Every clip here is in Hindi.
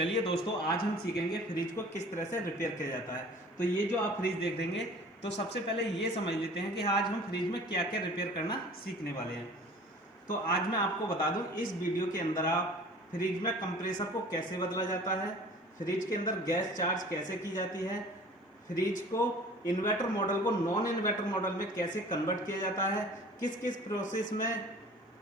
चलिए दोस्तों, आज हम सीखेंगे फ्रिज को किस तरह से रिपेयर किया जाता है। तो ये जो आप फ्रिज देख देंगे, तो सबसे पहले ये समझ लेते हैं कि आज हम फ्रिज में क्या क्या रिपेयर करना सीखने वाले हैं। तो आज मैं आपको बता दूं, इस वीडियो के अंदर आप फ्रिज में कंप्रेसर को कैसे बदला जाता है, फ्रिज के अंदर गैस चार्ज कैसे की जाती है, फ्रिज को इन्वर्टर मॉडल को नॉन इन्वर्टर मॉडल में कैसे कन्वर्ट किया जाता है, किस किस प्रोसेस में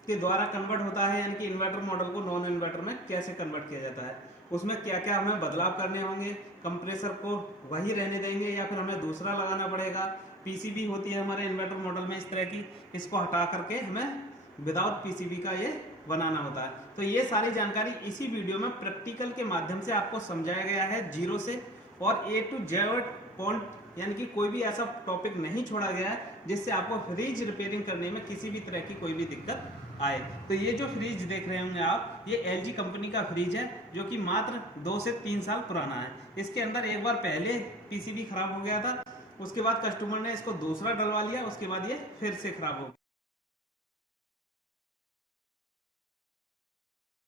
के द्वारा कन्वर्ट होता है, यानी कि इन्वर्टर मॉडल को नॉन इन्वर्टर में कैसे कन्वर्ट किया जाता है, उसमें क्या क्या हमें बदलाव करने होंगे, कंप्रेसर को वही रहने देंगे या फिर हमें दूसरा लगाना पड़ेगा। पीसीबी होती है हमारे इन्वर्टर मॉडल में इस तरह की, इसको हटा करके हमें विदाउट पीसीबी का ये बनाना होता है। तो ये सारी जानकारी इसी वीडियो में प्रैक्टिकल के माध्यम से आपको समझाया गया है, जीरो से और ए टू जेड पॉइंट, यानी कि कोई भी ऐसा टॉपिक नहीं छोड़ा गया है जिससे आपको फ्रिज रिपेयरिंग करने में किसी भी तरह की कोई भी दिक्कत आए। तो ये जो फ्रिज देख रहे होंगे आप, ये एलजी कंपनी का फ्रिज है जो कि मात्र 2 से 3 साल पुराना है। इसके अंदर एक बार पहले पीसीबी खराब हो गया था, उसके बाद कस्टमर ने इसको दूसरा डलवा लिया, उसके बाद ये फिर से खराब हो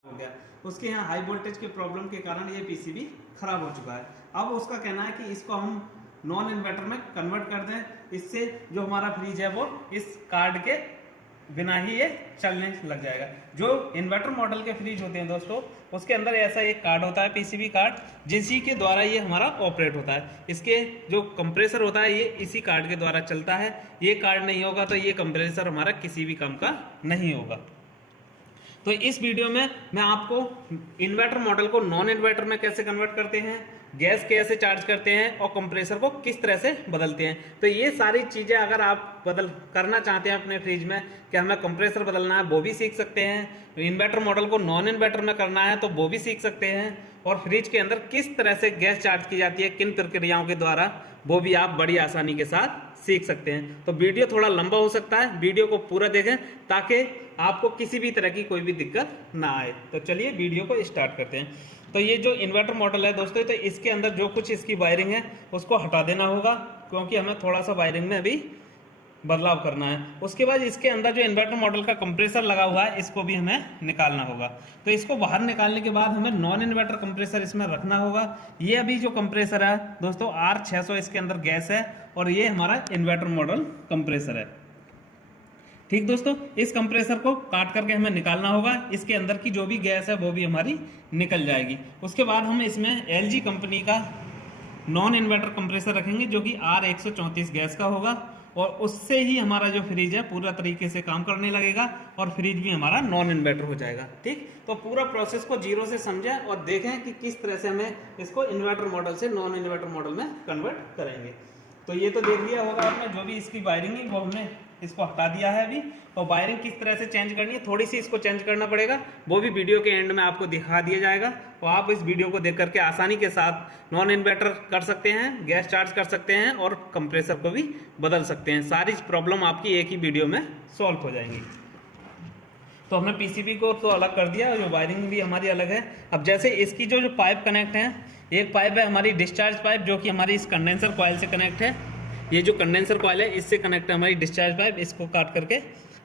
गया। उसके यहाँ हाई वोल्टेज के प्रॉब्लम के कारण ये पीसीबी खराब हो चुका है। अब उसका कहना है कि इसको हम नॉन इन्वर्टर में कन्वर्ट कर दें, इससे जो हमारा फ्रिज है वो इस कार्ड के बिना ही ये चलने लग जाएगा। जो इन्वर्टर मॉडल के फ्रिज होते हैं दोस्तों, उसके अंदर ऐसा एक कार्ड होता है, पीसीबी कार्ड, जिसी के द्वारा ये हमारा ऑपरेट होता है। इसके जो कंप्रेसर होता है ये इसी कार्ड के द्वारा चलता है। ये कार्ड नहीं होगा तो ये कंप्रेसर हमारा किसी भी काम का नहीं होगा। तो इस वीडियो में मैं आपको इन्वर्टर मॉडल को नॉन इन्वर्टर में कैसे कन्वर्ट करते हैं, गैस कैसे चार्ज करते हैं और कंप्रेसर को किस तरह से बदलते हैं। तो ये सारी चीज़ें अगर आप करना चाहते हैं अपने फ्रिज में, कि हमें कंप्रेसर बदलना है, वो भी सीख सकते हैं। इन्वर्टर मॉडल को नॉन इन्वर्टर में करना है तो वो भी सीख सकते हैं। और फ्रिज के अंदर किस तरह से गैस चार्ज की जाती है, किन प्रक्रियाओं के द्वारा, वो भी आप बड़ी आसानी के साथ सीख सकते हैं। तो वीडियो थोड़ा लंबा हो सकता है, वीडियो को पूरा देखें ताकि आपको किसी भी तरह की कोई भी दिक्कत ना आए। तो चलिए वीडियो को स्टार्ट करते हैं। तो ये जो इन्वर्टर मॉडल है दोस्तों, तो इसके अंदर जो कुछ इसकी वायरिंग है उसको हटा देना होगा, क्योंकि हमें थोड़ा सा वायरिंग में अभी बदलाव करना है। उसके बाद इसके अंदर जो इन्वर्टर मॉडल का कंप्रेसर लगा हुआ है, इसको भी हमें निकालना होगा। तो इसको बाहर निकालने के बाद हमें नॉन इन्वर्टर कंप्रेसर इसमें रखना होगा। ये अभी जो कंप्रेसर है दोस्तों, R600 इसके अंदर गैस है और ये हमारा इन्वर्टर मॉडल कंप्रेसर है। ठीक दोस्तों, इस कंप्रेसर को काट करके हमें निकालना होगा। इसके अंदर की जो भी गैस है वो भी हमारी निकल जाएगी। उसके बाद हम इसमें एलजी कंपनी का नॉन इन्वर्टर कंप्रेसर रखेंगे, जो कि R134 गैस का होगा, और उससे ही हमारा जो फ्रिज है पूरा तरीके से काम करने लगेगा और फ्रिज भी हमारा नॉन इन्वर्टर हो जाएगा। ठीक, तो पूरा प्रोसेस को जीरो से समझें और देखें कि किस तरह से हमें इसको इन्वर्टर मॉडल से नॉन इन्वर्टर मॉडल में कन्वर्ट करेंगे। तो ये तो देख लिया होगा आपने, जो भी इसकी वायरिंग है वो हमने इसको हटा दिया है अभी। और वायरिंग किस तरह से चेंज करनी है, थोड़ी सी इसको चेंज करना पड़ेगा, वो भी वीडियो के एंड में आपको दिखा दिया जाएगा। और आप इस वीडियो को देख करके आसानी के साथ नॉन इन्वर्टर कर सकते हैं, गैस चार्ज कर सकते हैं और कंप्रेसर को भी बदल सकते हैं। सारी प्रॉब्लम आपकी एक ही वीडियो में सॉल्व हो जाएंगी। तो हमने पीसीबी को तो अलग कर दिया, जो वायरिंग भी हमारी अलग है। अब जैसे इसकी जो पाइप कनेक्ट है, एक पाइप है हमारी डिस्चार्ज पाइप, जो कि हमारी इस कंडेंसर कॉइल से कनेक्ट है। ये जो कंडेंसर कॉइल है इससे कनेक्ट है हमारी डिस्चार्ज पाइप, इसको काट करके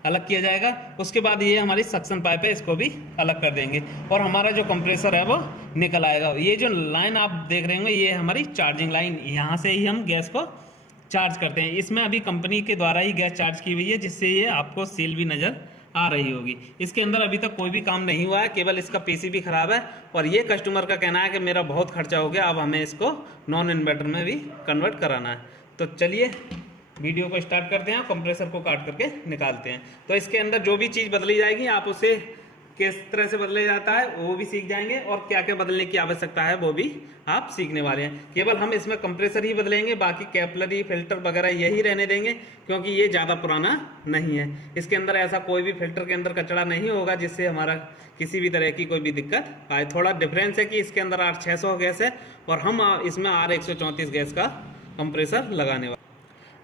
अलग किया जाएगा। उसके बाद ये हमारी सक्शन पाइप है, इसको भी अलग कर देंगे और हमारा जो कंप्रेसर है वो निकल आएगा। ये जो लाइन आप देख रहे होंगे, ये हमारी चार्जिंग लाइन, यहाँ से ही हम गैस को चार्ज करते हैं। इसमें अभी कंपनी के द्वारा ही गैस चार्ज की हुई है, जिससे ये आपको सील भी नज़र आ रही होगी। इसके अंदर अभी तक कोई भी काम नहीं हुआ है, केवल इसका पीसीबी खराब है। और ये कस्टमर का कहना है कि मेरा बहुत खर्चा हो गया, अब हमें इसको नॉन इन्वर्टर में भी कन्वर्ट कराना है। तो चलिए वीडियो को स्टार्ट करते हैं, कंप्रेसर को काट करके निकालते हैं। तो इसके अंदर जो भी चीज़ बदली जाएगी, आप उसे किस तरह से बदला जाता है वो भी सीख जाएंगे, और क्या क्या बदलने की आवश्यकता है वो भी आप सीखने वाले हैं। केवल हम इसमें कंप्रेसर ही बदलेंगे, बाकी कैपलरी फिल्टर वगैरह यही रहने देंगे, क्योंकि ये ज़्यादा पुराना नहीं है। इसके अंदर ऐसा कोई भी फिल्टर के अंदर कचरा नहीं होगा जिससे हमारा किसी भी तरह की कोई भी दिक्कत आए। थोड़ा डिफरेंस है कि इसके अंदर R600 गैस है और हम इसमें R134 गैस का कंप्रेसर लगाने वाले।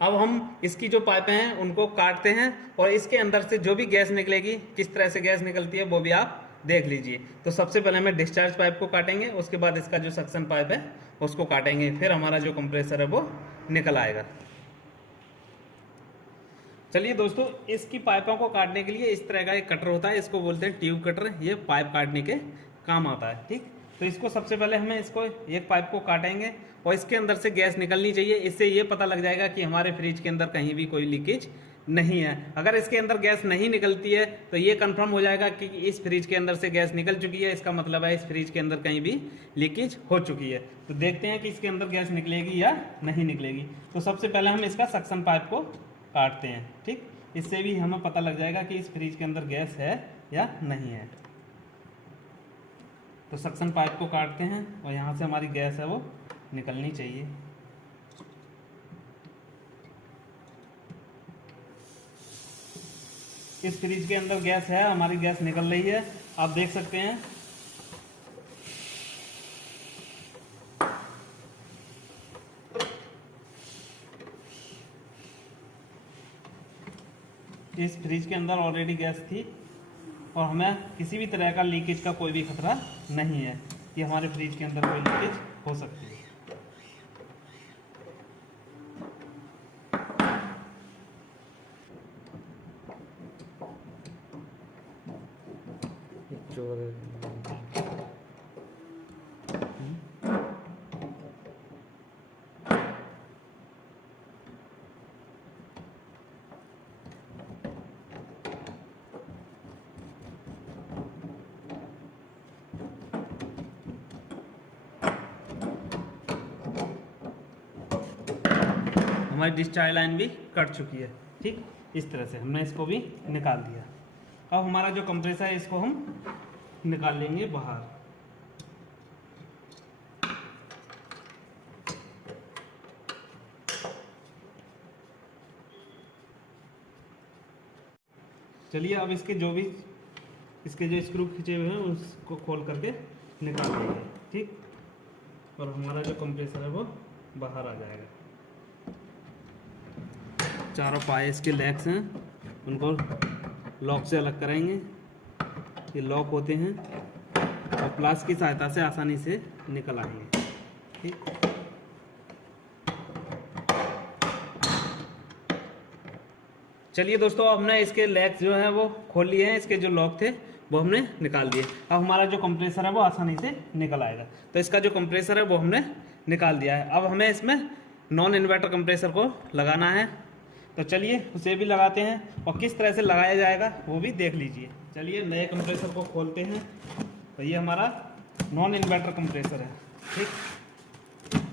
अब हम इसकी जो पाइपें हैं उनको काटते हैं और इसके अंदर से जो भी गैस निकलेगी, किस तरह से गैस निकलती है वो भी आप देख लीजिए। तो सबसे पहले हमें डिस्चार्ज पाइप को काटेंगे, उसके बाद इसका जो सक्शन पाइप है उसको काटेंगे, फिर हमारा जो कंप्रेसर है वो निकल आएगा। चलिए दोस्तों, इसकी पाइपों को काटने के लिए इस तरह का एक कटर होता है, इसको बोलते हैं ट्यूब कटर। ये पाइप काटने के काम आता है। ठीक, तो इसको सबसे पहले हमें इसको एक पाइप को काटेंगे और इसके अंदर से गैस निकलनी चाहिए। इससे ये पता लग जाएगा कि हमारे फ्रिज के अंदर कहीं भी कोई लीकेज नहीं है। अगर इसके अंदर गैस नहीं निकलती है तो ये कंफर्म हो जाएगा कि इस फ्रिज के अंदर से गैस निकल चुकी है, इसका मतलब है इस फ्रिज के अंदर कहीं भी लीकेज हो चुकी है। तो देखते हैं कि इसके अंदर गैस निकलेगी या नहीं निकलेगी। तो सबसे पहले हम इसका सक्शन पाइप को काटते हैं, ठीक। इससे भी हमें पता लग जाएगा कि इस फ्रिज के अंदर गैस है या नहीं है। तो सक्शन पाइप को काटते हैं और यहाँ से हमारी गैस है वो निकलनी चाहिए। इस फ्रिज के अंदर गैस है, हमारी गैस निकल रही है, आप देख सकते हैं। इस फ्रिज के अंदर ऑलरेडी गैस थी और हमें किसी भी तरह का लीकेज का कोई भी खतरा नहीं है कि हमारे फ्रिज के अंदर कोई लीकेज हो सकती है। हमारी डिस्चार्ज लाइन भी कट चुकी है, ठीक। इस तरह से हमने इसको भी निकाल दिया। अब हमारा जो कंप्रेसर है इसको हम निकाल लेंगे बाहर। चलिए अब इसके जो स्क्रू खींचे हुए हैं उसको खोल करके निकाल देंगे, ठीक। और हमारा जो कंप्रेसर है वो बाहर आ जाएगा। चारों पाए इसके लेग्स हैं, उनको लॉक से अलग कराएंगे। ये लॉक होते हैं और प्लास की सहायता से आसानी से निकल आएंगे, ठीक। चलिए दोस्तों, हमने इसके लेग्स जो हैं वो खोल लिए हैं, इसके जो लॉक थे वो हमने निकाल दिए। अब हमारा जो कंप्रेसर है वो आसानी से निकल आएगा। तो इसका जो कंप्रेसर है वो हमने निकाल दिया है। अब हमें इसमें नॉन इन्वर्टर कंप्रेसर को लगाना है, तो चलिए उसे भी लगाते हैं और किस तरह से लगाया जाएगा वो भी देख लीजिए। चलिए नए कंप्रेसर को खोलते हैं। तो ये हमारा नॉन इन्वर्टर कंप्रेसर है, ठीक।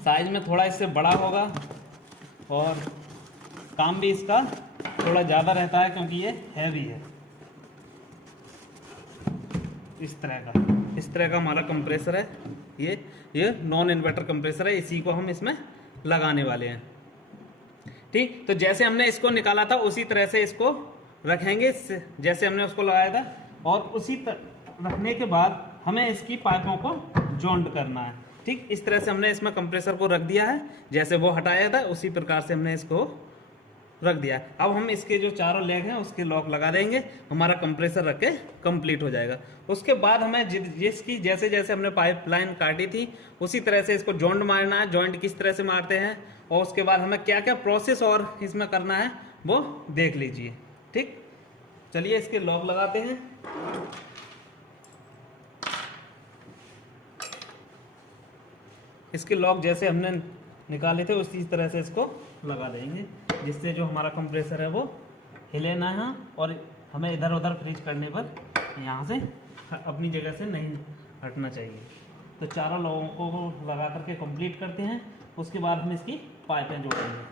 साइज में थोड़ा इससे बड़ा होगा और काम भी इसका थोड़ा ज़्यादा रहता है क्योंकि ये हैवी है। इस तरह का हमारा कंप्रेसर है। ये नॉन इन्वर्टर कंप्रेसर है, इसी को हम इसमें लगाने वाले हैं, ठीक। तो जैसे हमने इसको निकाला था उसी तरह से इसको रखेंगे, जैसे हमने उसको लगाया था। और उसी रखने के बाद हमें इसकी पाइपों को जॉइंट करना है, ठीक। इस तरह से हमने इसमें कंप्रेसर को रख दिया है, जैसे वो हटाया था उसी प्रकार से हमने इसको रख दिया। अब हम इसके जो चारों लेग हैं उसके लॉक लगा देंगे, हमारा कंप्रेसर रख के कंप्लीट हो जाएगा। उसके बाद हमें जिसकी जैसे जैसे हमने पाइपलाइन काटी थी उसी तरह से इसको जॉइंट मारना है। जॉइंट किस तरह से मारते हैं और उसके बाद हमें क्या क्या प्रोसेस और इसमें करना है वो देख लीजिए, ठीक। चलिए इसके लॉक लगाते हैं। इसके लॉक जैसे हमने निकाले थे उसी तरह से इसको लगा देंगे, जिससे जो हमारा कंप्रेसर है वो हिले ना है और हमें इधर उधर फ्रीज करने पर यहाँ से अपनी जगह से नहीं हटना चाहिए। तो चारों लॉकों को लगा करके कंप्लीट करते हैं। उसके बाद हम इसकी पाइपें जोड़ेंगे।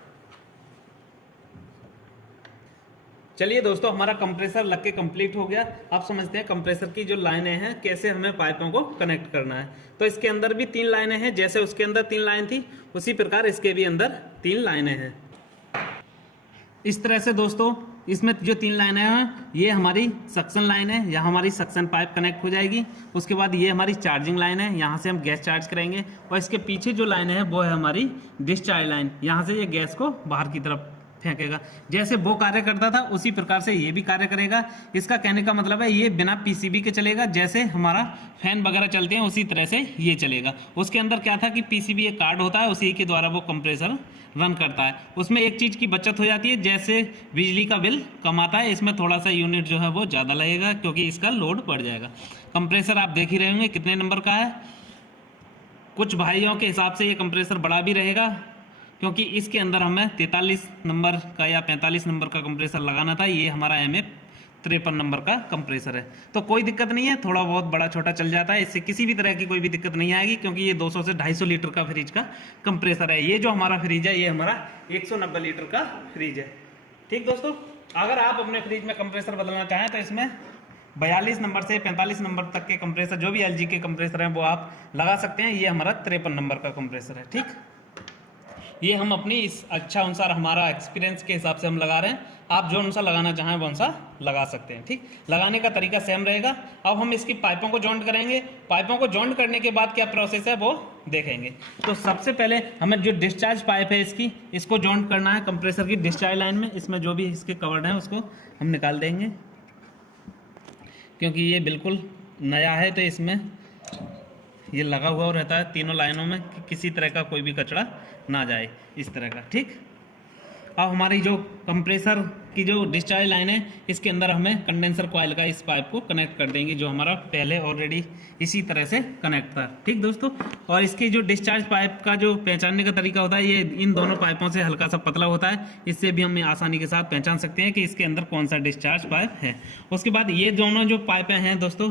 चलिए दोस्तों, हमारा कंप्रेसर लग के कंप्लीट हो गया। अब समझते हैं कंप्रेसर की जो लाइनें हैं कैसे हमें पाइपों को कनेक्ट करना है। तो इसके अंदर भी 3 लाइनें हैं, जैसे उसके अंदर 3 लाइन थी उसी प्रकार इसके भी अंदर 3 लाइनें हैं। इस तरह से दोस्तों इसमें जो 3 लाइनें हैं ये हमारी सक्शन लाइन है, यहाँ हमारी सक्शन पाइप कनेक्ट हो जाएगी। उसके बाद ये हमारी चार्जिंग लाइन है, यहाँ से हम गैस चार्ज करेंगे। और इसके पीछे जो लाइन है वो है हमारी डिस्चार्ज लाइन, यहाँ से ये गैस को बाहर की तरफ फेंकेगा। जैसे वो कार्य करता था उसी प्रकार से ये भी कार्य करेगा। इसका कहने का मतलब है ये बिना पीसीबी के चलेगा, जैसे हमारा फैन वगैरह चलते हैं उसी तरह से ये चलेगा। उसके अंदर क्या था कि पीसीबी एक कार्ड होता है, उसी के द्वारा वो कंप्रेसर रन करता है। उसमें एक चीज़ की बचत हो जाती है, जैसे बिजली का बिल कम आता है, इसमें थोड़ा सा यूनिट जो है वो ज़्यादा लगेगा क्योंकि इसका लोड बढ़ जाएगा। कंप्रेसर आप देख ही रहे होंगे कितने नंबर का है, कुछ भाइयों के हिसाब से ये कंप्रेसर बड़ा भी रहेगा, क्योंकि इसके अंदर हमें 43 नंबर का या 45 नंबर का कंप्रेसर लगाना था। ये हमारा MF 53 नंबर का कंप्रेसर है, तो कोई दिक्कत नहीं है, थोड़ा बहुत बड़ा छोटा चल जाता है, इससे किसी भी तरह की कोई भी दिक्कत नहीं आएगी, क्योंकि ये 200 से 250 लीटर का फ्रिज का कंप्रेसर है। ये जो हमारा फ्रिज है ये हमारा 190 लीटर का फ्रिज है। ठीक दोस्तों, अगर आप अपने फ्रिज में कंप्रेसर बदलना चाहें तो इसमें 42 नंबर से 45 नंबर तक के कंप्रेसर, जो भी LG के कंप्रेसर हैं वो आप लगा सकते हैं। ये हमारा 53 नंबर का कंप्रेसर है। ठीक, ये हम अपनी इस अच्छा अनुसार हमारा एक्सपीरियंस के हिसाब से हम लगा रहे हैं, आप जो अनुसार लगाना चाहें वो अनुसार लगा सकते हैं। ठीक, लगाने का तरीका सेम रहेगा। अब हम इसकी पाइपों को जॉइंट करेंगे। पाइपों को जॉइंट करने के बाद क्या प्रोसेस है वो देखेंगे। तो सबसे पहले हमें जो डिस्चार्ज पाइप है इसको जॉइंट करना है कंप्रेसर की डिस्चार्ज लाइन में। इसमें जो भी इसके कवर्ड हैं उसको हम निकाल देंगे, क्योंकि ये बिल्कुल नया है तो इसमें ये लगा हुआ रहता है तीनों लाइनों में कि किसी तरह का कोई भी कचरा ना जाए, इस तरह का। ठीक, अब हमारी जो कंप्रेसर की जो डिस्चार्ज लाइन है इसके अंदर हमें कंडेंसर कॉइल का इस पाइप को कनेक्ट कर देंगे, जो हमारा पहले ऑलरेडी इसी तरह से कनेक्ट था। ठीक दोस्तों, और इसकी जो डिस्चार्ज पाइप का जो पहचानने का तरीका होता है, ये इन दोनों पाइपों से हल्का सा पतला होता है, इससे भी हम आसानी के साथ पहचान सकते हैं कि इसके अंदर कौन सा डिस्चार्ज पाइप है। उसके बाद ये दोनों जो पाइपें हैं दोस्तों,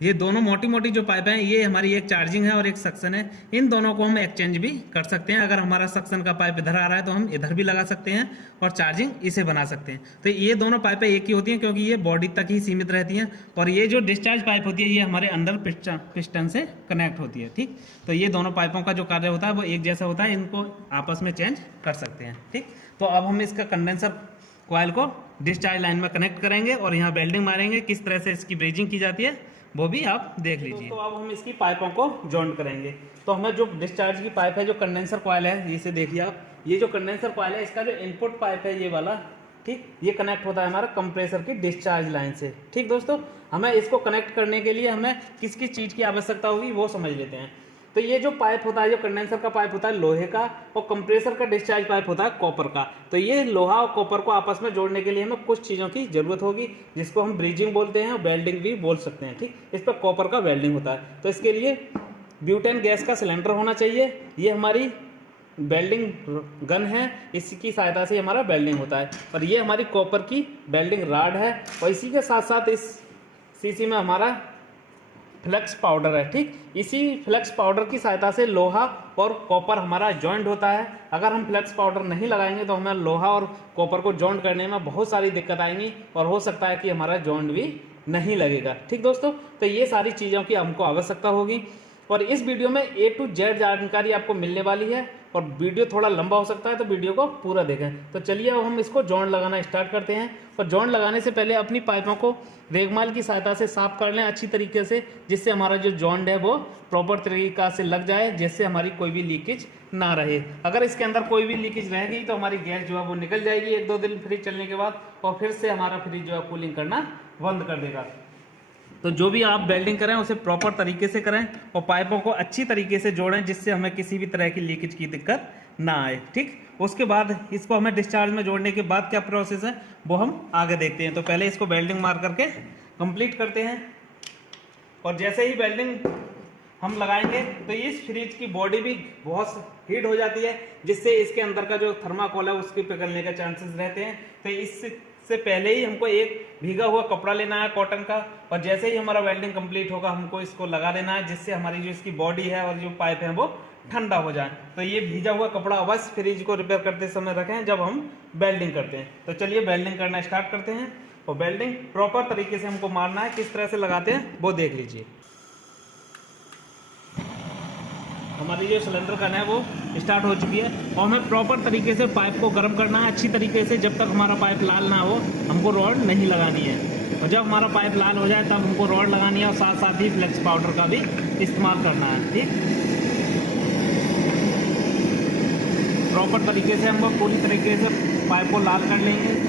ये दोनों मोटी मोटी जो पाइप हैं, ये हमारी एक चार्जिंग है और एक सक्शन है। इन दोनों को हम एक्सचेंज भी कर सकते हैं। अगर हमारा सक्शन का पाइप इधर आ रहा है तो हम इधर भी लगा सकते हैं और चार्जिंग इसे बना सकते हैं। तो ये दोनों पाइपें एक ही होती हैं, क्योंकि ये बॉडी तक ही सीमित रहती हैं। और ये जो डिस्चार्ज पाइप होती है ये हमारे अंदर पिस्टन से कनेक्ट होती है। ठीक, तो ये दोनों पाइपों का जो कार्य होता है वो एक जैसा होता है, इनको आपस में चेंज कर सकते हैं। ठीक, तो अब हम इसका कंडेंसर कॉइल को डिस्चार्ज लाइन में कनेक्ट करेंगे और यहाँ वेल्डिंग मारेंगे। किस तरह से इसकी ब्रेजिंग की जाती है वो भी आप देख लीजिए। तो अब हम इसकी पाइपों को जॉइंट करेंगे। तो हमें जो डिस्चार्ज की पाइप है, जो कंडेंसर कॉइल है, इसे देखिए आप, ये जो कंडेंसर कॉइल है इसका जो इनपुट पाइप है ये वाला, ठीक, ये कनेक्ट होता है हमारा कंप्रेसर की डिस्चार्ज लाइन से। ठीक दोस्तों, हमें इसको कनेक्ट करने के लिए हमें किस किस चीज़ की आवश्यकता होगी वो समझ लेते हैं। तो ये जो पाइप होता है, जो कंडेंसर का पाइप होता है लोहे का, और कंप्रेसर का डिस्चार्ज पाइप होता है कॉपर का। तो ये लोहा और कॉपर को आपस में जोड़ने के लिए हमें कुछ चीज़ों की जरूरत होगी, जिसको हम ब्रीजिंग बोलते हैं और वेल्डिंग भी बोल सकते हैं। ठीक, इस पर कॉपर का वेल्डिंग होता है। तो इसके लिए ब्यूटेन गैस का सिलेंडर होना चाहिए। ये हमारी वेल्डिंग गन है, इसकी सहायता से हमारा वेल्डिंग होता है। और ये हमारी कॉपर की वेल्डिंग राड है, और इसी के साथ साथ इस सीसी में हमारा फ्लेक्स पाउडर है। ठीक, इसी फ्लेक्स पाउडर की सहायता से लोहा और कॉपर हमारा जॉइंट होता है। अगर हम फ्लेक्स पाउडर नहीं लगाएंगे तो हमें लोहा और कॉपर को जॉइंट करने में बहुत सारी दिक्कत आएंगी, और हो सकता है कि हमारा जॉइंट भी नहीं लगेगा। ठीक दोस्तों, तो ये सारी चीज़ों की हमको आवश्यकता होगी, और इस वीडियो में A to Z जानकारी आपको मिलने वाली है। और वीडियो थोड़ा लंबा हो सकता है, तो वीडियो को पूरा देखें। तो चलिए अब हम इसको जॉइंट लगाना स्टार्ट करते हैं। और जॉइंट लगाने से पहले अपनी पाइपों को रेगमाल की सहायता से साफ कर लें अच्छी तरीके से, जिससे हमारा जो जॉइंट है वो प्रॉपर तरीका से लग जाए, जिससे हमारी कोई भी लीकेज ना रहे। अगर इसके अंदर कोई भी लीकेज रह गई तो हमारी गैस जो है वो निकल जाएगी 1-2 दिन फ्रिज चलने के बाद, और फिर से हमारा फ्रिज जो है कूलिंग करना बंद कर देगा। तो जो भी आप वेल्डिंग करें उसे प्रॉपर तरीके से करें और पाइपों को अच्छी तरीके से जोड़ें, जिससे हमें किसी भी तरह की लीकेज की दिक्कत ना आए। ठीक, उसके बाद इसको हमें डिस्चार्ज में जोड़ने के बाद क्या प्रोसेस है वो हम आगे देखते हैं। तो पहले इसको वेल्डिंग मार करके कंप्लीट करते हैं, और जैसे ही वेल्डिंग हम लगाएंगे तो इस फ्रिज की बॉडी भी बहुत हीट हो जाती है, जिससे इसके अंदर का जो थर्माकोल है उसके पिघलने के चांसेस रहते हैं। तो इससे पहले ही हमको एक भीगा हुआ कपड़ा लेना है कॉटन का, और जैसे ही हमारा वेल्डिंग कंप्लीट होगा हमको इसको लगा देना है, जिससे हमारी जो इसकी बॉडी है और जो पाइप है वो ठंडा हो जाए। तो ये भीजा हुआ कपड़ा अवश्य फ्रिज को रिपेयर करते समय रखें जब हम वेल्डिंग करते हैं। तो चलिए वेल्डिंग करना स्टार्ट करते हैं, और वेल्डिंग प्रॉपर तरीके से हमको मारना है। किस तरह से लगाते हैं वो देख लीजिए। हमारी जो सिलेंडर गन है वो स्टार्ट हो चुकी है, और हमें प्रॉपर तरीके से पाइप को गर्म करना है अच्छी तरीके से। जब तक हमारा पाइप लाल ना हो हमको रॉड नहीं लगानी है, और जब हमारा पाइप लाल हो जाए तब हमको रॉड लगानी है, और साथ साथ ही फ्लेक्स पाउडर का भी इस्तेमाल करना है। ठीक, प्रॉपर तरीके से हमको पूरी तरीके से पाइप को लाल कर लेंगे।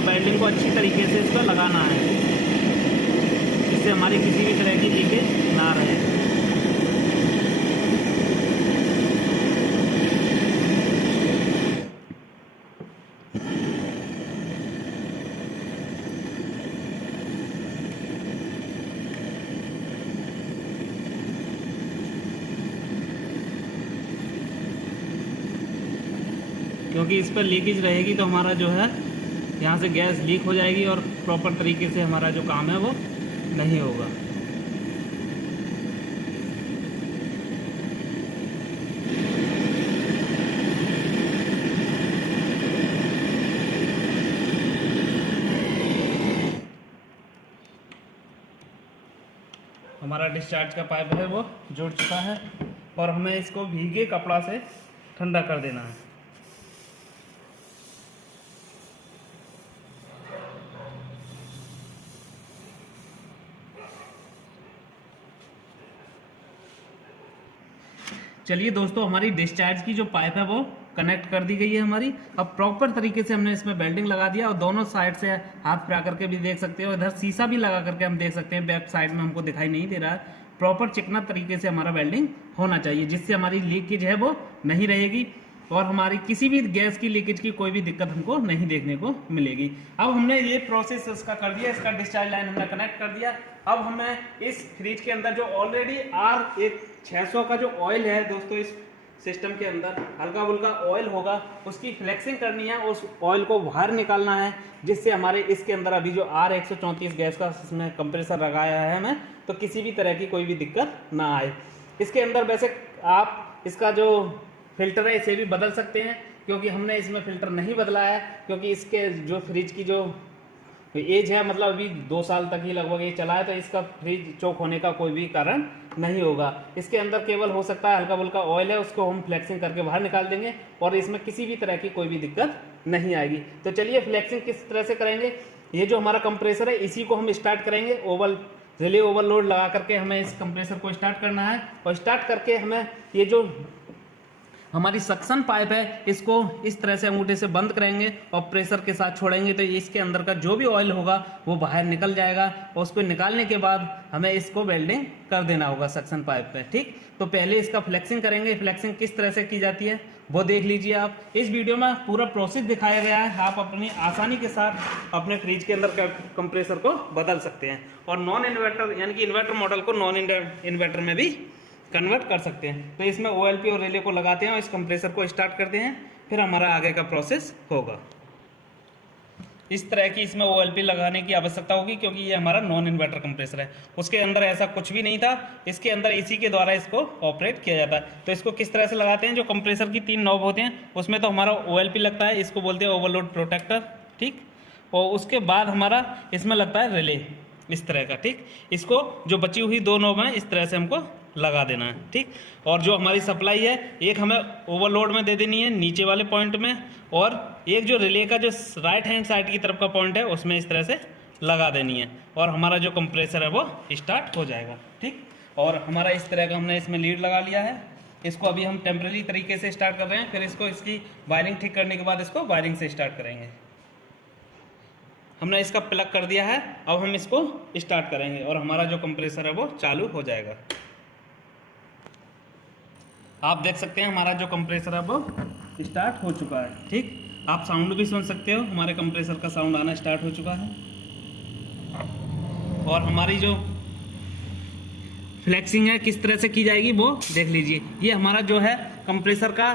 वेल्डिंग को अच्छी तरीके से इसका लगाना है, इससे हमारी हमारी किसी भी तरह की लीकेज ना रहे। क्योंकि इस पर लीकेज रहेगी तो हमारा जो है यहाँ से गैस लीक हो जाएगी और प्रॉपर तरीके से हमारा जो काम है वो नहीं होगा। हमारा डिस्चार्ज का पाइप है वो जुड़ चुका है और हमें इसको भीगे कपड़ा से ठंडा कर देना है। चलिए दोस्तों, हमारी डिस्चार्ज की जो पाइप है वो कनेक्ट कर दी गई है हमारी। अब प्रॉपर तरीके से हमने इसमें वेल्डिंग लगा दिया और दोनों साइड से हाथ पे आकर के भी देख सकते हो, इधर शीशा भी लगा करके हम देख सकते हैं। बैक साइड में हमको दिखाई नहीं दे रहा है। प्रॉपर चिकना तरीके से हमारा वेल्डिंग होना चाहिए, जिससे हमारी लीकेज है वो नहीं रहेगी और हमारी किसी भी गैस की लीकेज की कोई भी दिक्कत हमको नहीं देखने को मिलेगी। अब हमने ये प्रोसेस इसका कर दिया, इसका डिस्चार्ज लाइन हमने कनेक्ट कर दिया। अब हमें इस फ्रिज के अंदर जो ऑलरेडी R1600 का जो ऑयल है दोस्तों, इस सिस्टम के अंदर हल्का फुल्का ऑयल होगा, उसकी फ्लेक्सिंग करनी है, उस ऑयल को बाहर निकालना है, जिससे हमारे इसके अंदर अभी जो R134 गैस का इसमें कंप्रेसर लगाया है हमें, तो किसी भी तरह की कोई भी दिक्कत ना आए। इसके अंदर वैसे आप इसका जो फिल्टर है इसे भी बदल सकते हैं, क्योंकि हमने इसमें फिल्टर नहीं बदला है, क्योंकि इसके जो फ्रिज की जो एज है, मतलब अभी 2 साल तक ही लगभग ये चला है, तो इसका फ्रिज चोक होने का कोई भी कारण नहीं होगा। इसके अंदर केवल हो सकता है हल्का फुल्का ऑयल है, उसको हम फ्लेक्सिंग करके बाहर निकाल देंगे और इसमें किसी भी तरह की कोई भी दिक्कत नहीं आएगी। तो चलिए फ्लेक्सिंग किस तरह से करेंगे। ये जो हमारा कंप्रेसर है इसी को हम स्टार्ट करेंगे। रिले ओवरलोड लगा करके हमें इस कंप्रेसर को स्टार्ट करना है और स्टार्ट करके हमें ये जो हमारी सक्शन पाइप है इसको इस तरह से अंगूठे से बंद करेंगे और प्रेशर के साथ छोड़ेंगे, तो इसके अंदर का जो भी ऑयल होगा वो बाहर निकल जाएगा और उसको निकालने के बाद हमें इसको वेल्डिंग कर देना होगा सक्शन पाइप पे। ठीक, तो पहले इसका फ्लेक्सिंग करेंगे। फ्लेक्सिंग किस तरह से की जाती है वो देख लीजिए आप। इस वीडियो में पूरा प्रोसेस दिखाया गया है, आप अपनी आसानी के साथ अपने फ्रिज के अंदर कंप्रेसर को बदल सकते हैं और नॉन इन्वर्टर यानी कि इन्वर्टर मॉडल को नॉन इन्वर्टर में भी कन्वर्ट कर सकते हैं। तो इसमें OLP और रिले को लगाते हैं और इस कंप्रेसर को स्टार्ट करते हैं, फिर हमारा आगे का प्रोसेस होगा। इस तरह की इसमें OLP लगाने की आवश्यकता होगी, क्योंकि ये हमारा नॉन इन्वर्टर कंप्रेसर है। उसके अंदर ऐसा कुछ भी नहीं था, इसके अंदर इसी के द्वारा इसको ऑपरेट किया जाता है। तो इसको किस तरह से लगाते हैं, जो कंप्रेसर की 3 नॉब होते हैं उसमें तो हमारा OLP लगता है, इसको बोलते हैं ओवरलोड प्रोटेक्टर। ठीक, और उसके बाद हमारा इसमें लगता है रिले इस तरह का। ठीक, इसको जो बची हुई 2 नॉब हैं इस तरह से हमको लगा देना है। ठीक, और जो हमारी सप्लाई है एक हमें ओवरलोड में दे देनी है नीचे वाले पॉइंट में, और एक जो रिले का जो राइट हैंड साइड की तरफ का पॉइंट है उसमें इस तरह से लगा देनी है और हमारा जो कंप्रेसर है वो स्टार्ट हो जाएगा। ठीक, और हमारा इस तरह का हमने इसमें लीड लगा लिया है। इसको अभी हम टेम्परेरी तरीके से स्टार्ट कर रहे हैं, फिर इसको इसकी वायरिंग ठीक करने के बाद इसको वायरिंग से स्टार्ट करेंगे। हमने इसका प्लग कर दिया है, अब हम इसको स्टार्ट करेंगे और हमारा जो कंप्रेसर है वो चालू हो जाएगा। आप देख सकते हैं हमारा जो कंप्रेसर है वो स्टार्ट हो चुका है। ठीक, आप साउंड भी सुन सकते हो, हमारे कंप्रेसर का साउंड आना स्टार्ट हो चुका है। और हमारी जो फ्लेक्सिंग है किस तरह से की जाएगी वो देख लीजिए। ये हमारा जो है कंप्रेसर का